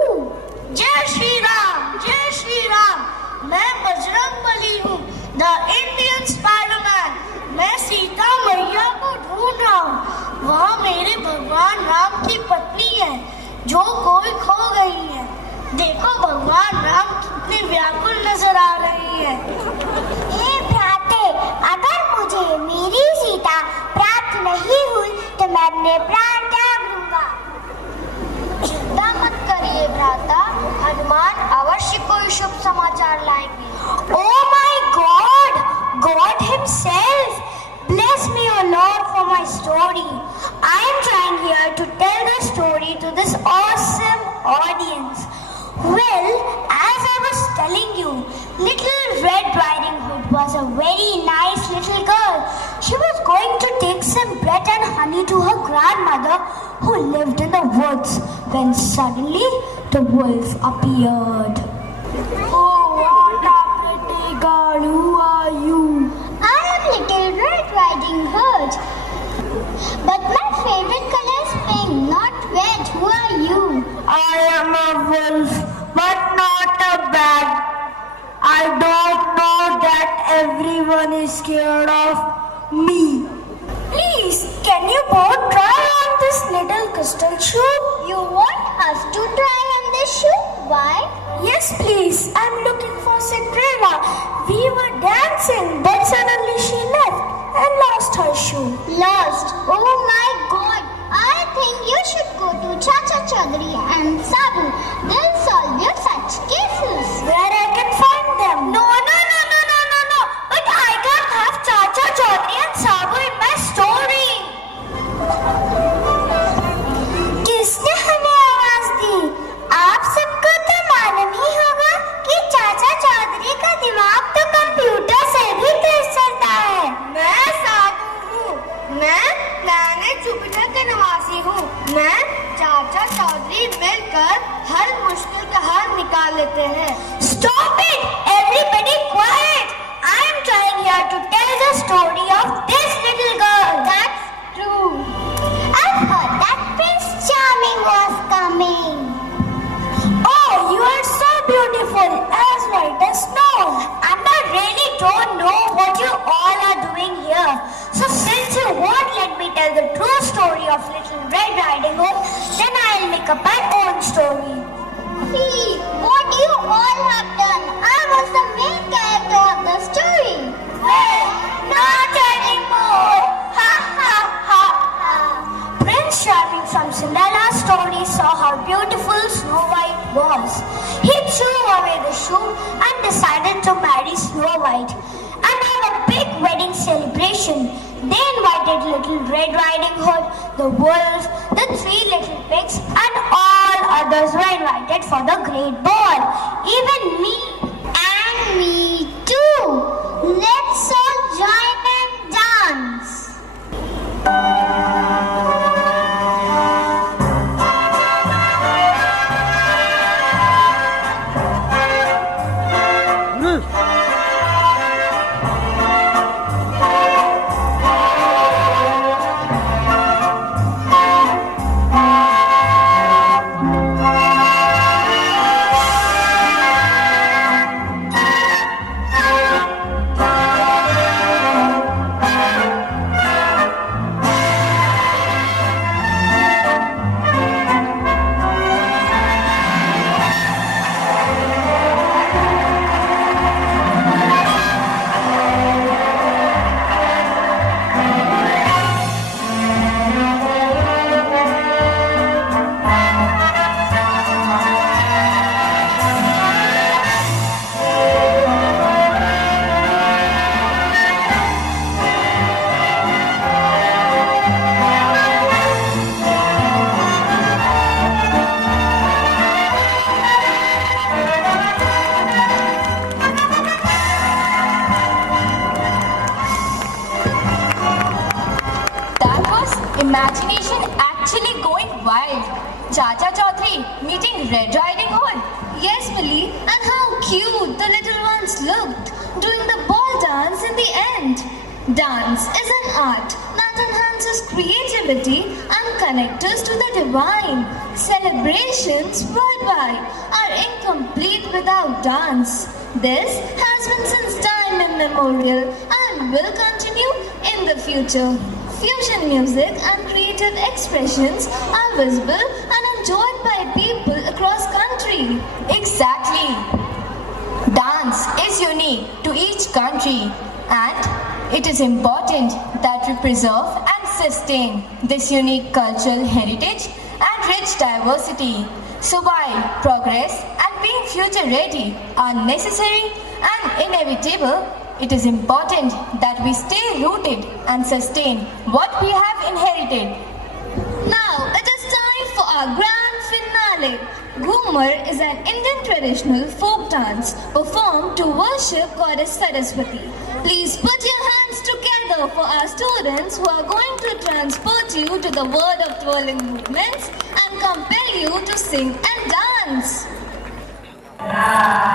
जय श्री राम, जय श्री राम। मैं बजरंगबली हूँ, the Indian Spiderman. मैं सीता मैया को ढूंढ रहा हूँ। वहाँ मेरे भगवान राम की पत्नी है जो कोई खो गई है। देखो भगवान राम कितने व्याकुल नजर आ रही है। हे भ्राते, अगर मुझे मेरी सीता प्राप्त नहीं हुई तो मैं अपने प्राण त्याग दूंगा। चिंता मत करिए भ्राता, हनुमान अवश्य कोई शुभ समाचार लाएंगे। Oh my God, God Himself, bless me, O Lord, for my story. I am trying here to tell the story to this awesome audience. Well, as I was telling you, Little Red Riding Hood was a very nice little girl. She was going to take some bread and honey to her grandmother who lived in the woods when suddenly the wolf appeared. Oh, what a pretty girl, who are you? I am Little Red Riding Hood. But my favorite color is pink, not red. Who are you? I am a wolf, but not a bad. I don't know that everyone is scared of me. Please, can you both try on this little crystal shoe? You want us to try on this shoe? Why? Yes, please. I'm looking for Cinderella. We were dancing, but suddenly she left and lost her shoe. Lost? Oh my God! I think you should go to Chacha Chaudhary and Sabu. They'll solve your such cases. Where I can find them? No. But I can't have Chacha Chaudhary and Sabu in my story. किसने हमें आवाज दी? आप सबको तो मालूम ही होगा कि चाचा चौधरी का दिमाग तो कंप्यूटर से भी तेज चलता है। मैं साधु हूँ। मैं जुपिटर के निवासी हूँ। मैं चाचा चौधरी मिलकर हर मुश्किल का हल निकाल लेते हैं। Stop it! Everybody quiet! I am trying here to tell the story of this little girl. That's true. I've heard that Prince Charming was coming. Oh, you are so beautiful, as white as snow. And I really don't know what you all are doing here. So since you won't let me tell the true story of Little Red Riding Hood, then I'll make up my own story. See, what you all have done. I was the main character of the story. Well, not anymore. Ha ha ha ha. Prince Charming from Cinderella's story saw how beautiful Snow White was. He threw away the shoe and decided to marry Snow White and have a big wedding celebration. They invited Little Red Riding Hood, the wolf, the 3 little pigs, and all others were invited for the great ball. Even me. And me too. Let's all join and dance. Imagination actually going wild. Chacha Chaudhary meeting Red Riding Hood. Yes, Billy, and how cute the little ones looked doing the ball dance in the end. Dance is an art that enhances creativity and connects us to the divine. Celebrations worldwide are incomplete without dance. This has been since time immemorial and will continue in the future. Fusion music and creative expressions are visible and enjoyed by people across country. Exactly. Dance is unique to each country, and it is important that we preserve and sustain this unique cultural heritage and rich diversity. So while progress and being future ready are necessary and inevitable, it is important that we stay rooted and sustain what we have inherited. Now it is time for our grand finale. Ghumar is an Indian traditional folk dance performed to worship goddess Saraswati. Please put your hands together for our students who are going to transport you to the world of twirling movements and compel you to sing and dance. Bye.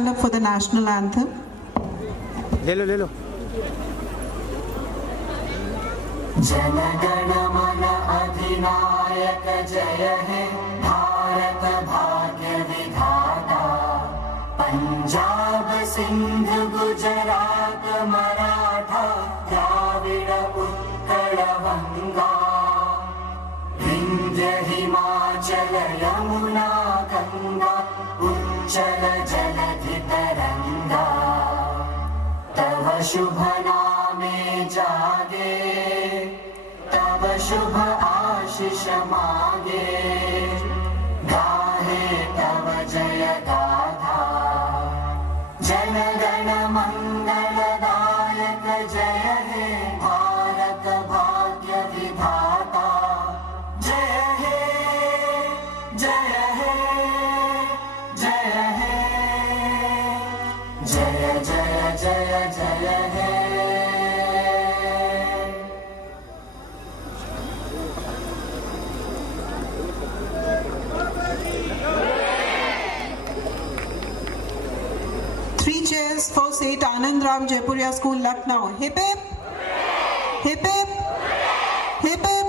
stand up for the national anthem. ले लो जन गण मन अधिनायक जय हे भारत भाग्य विधाता पंजाब सिंध गुजरात मराठा द्राविड़ उत्कल गंगा विंध्य हिमाचल यमुना गंगा उच्चल जलधि तरंगा तव शुभ नामे जागे तव शुभ आशीष मांगे गाहे तव जय गाथा जन गण मंगलदायक जय हे भारत भाग्य विधाता जय हे जय हे जय हे जय जय जय जय हे 3 cheers for Seth Anandram Jaipuria School, Lucknow. Hip hip, hip hip, hip hip.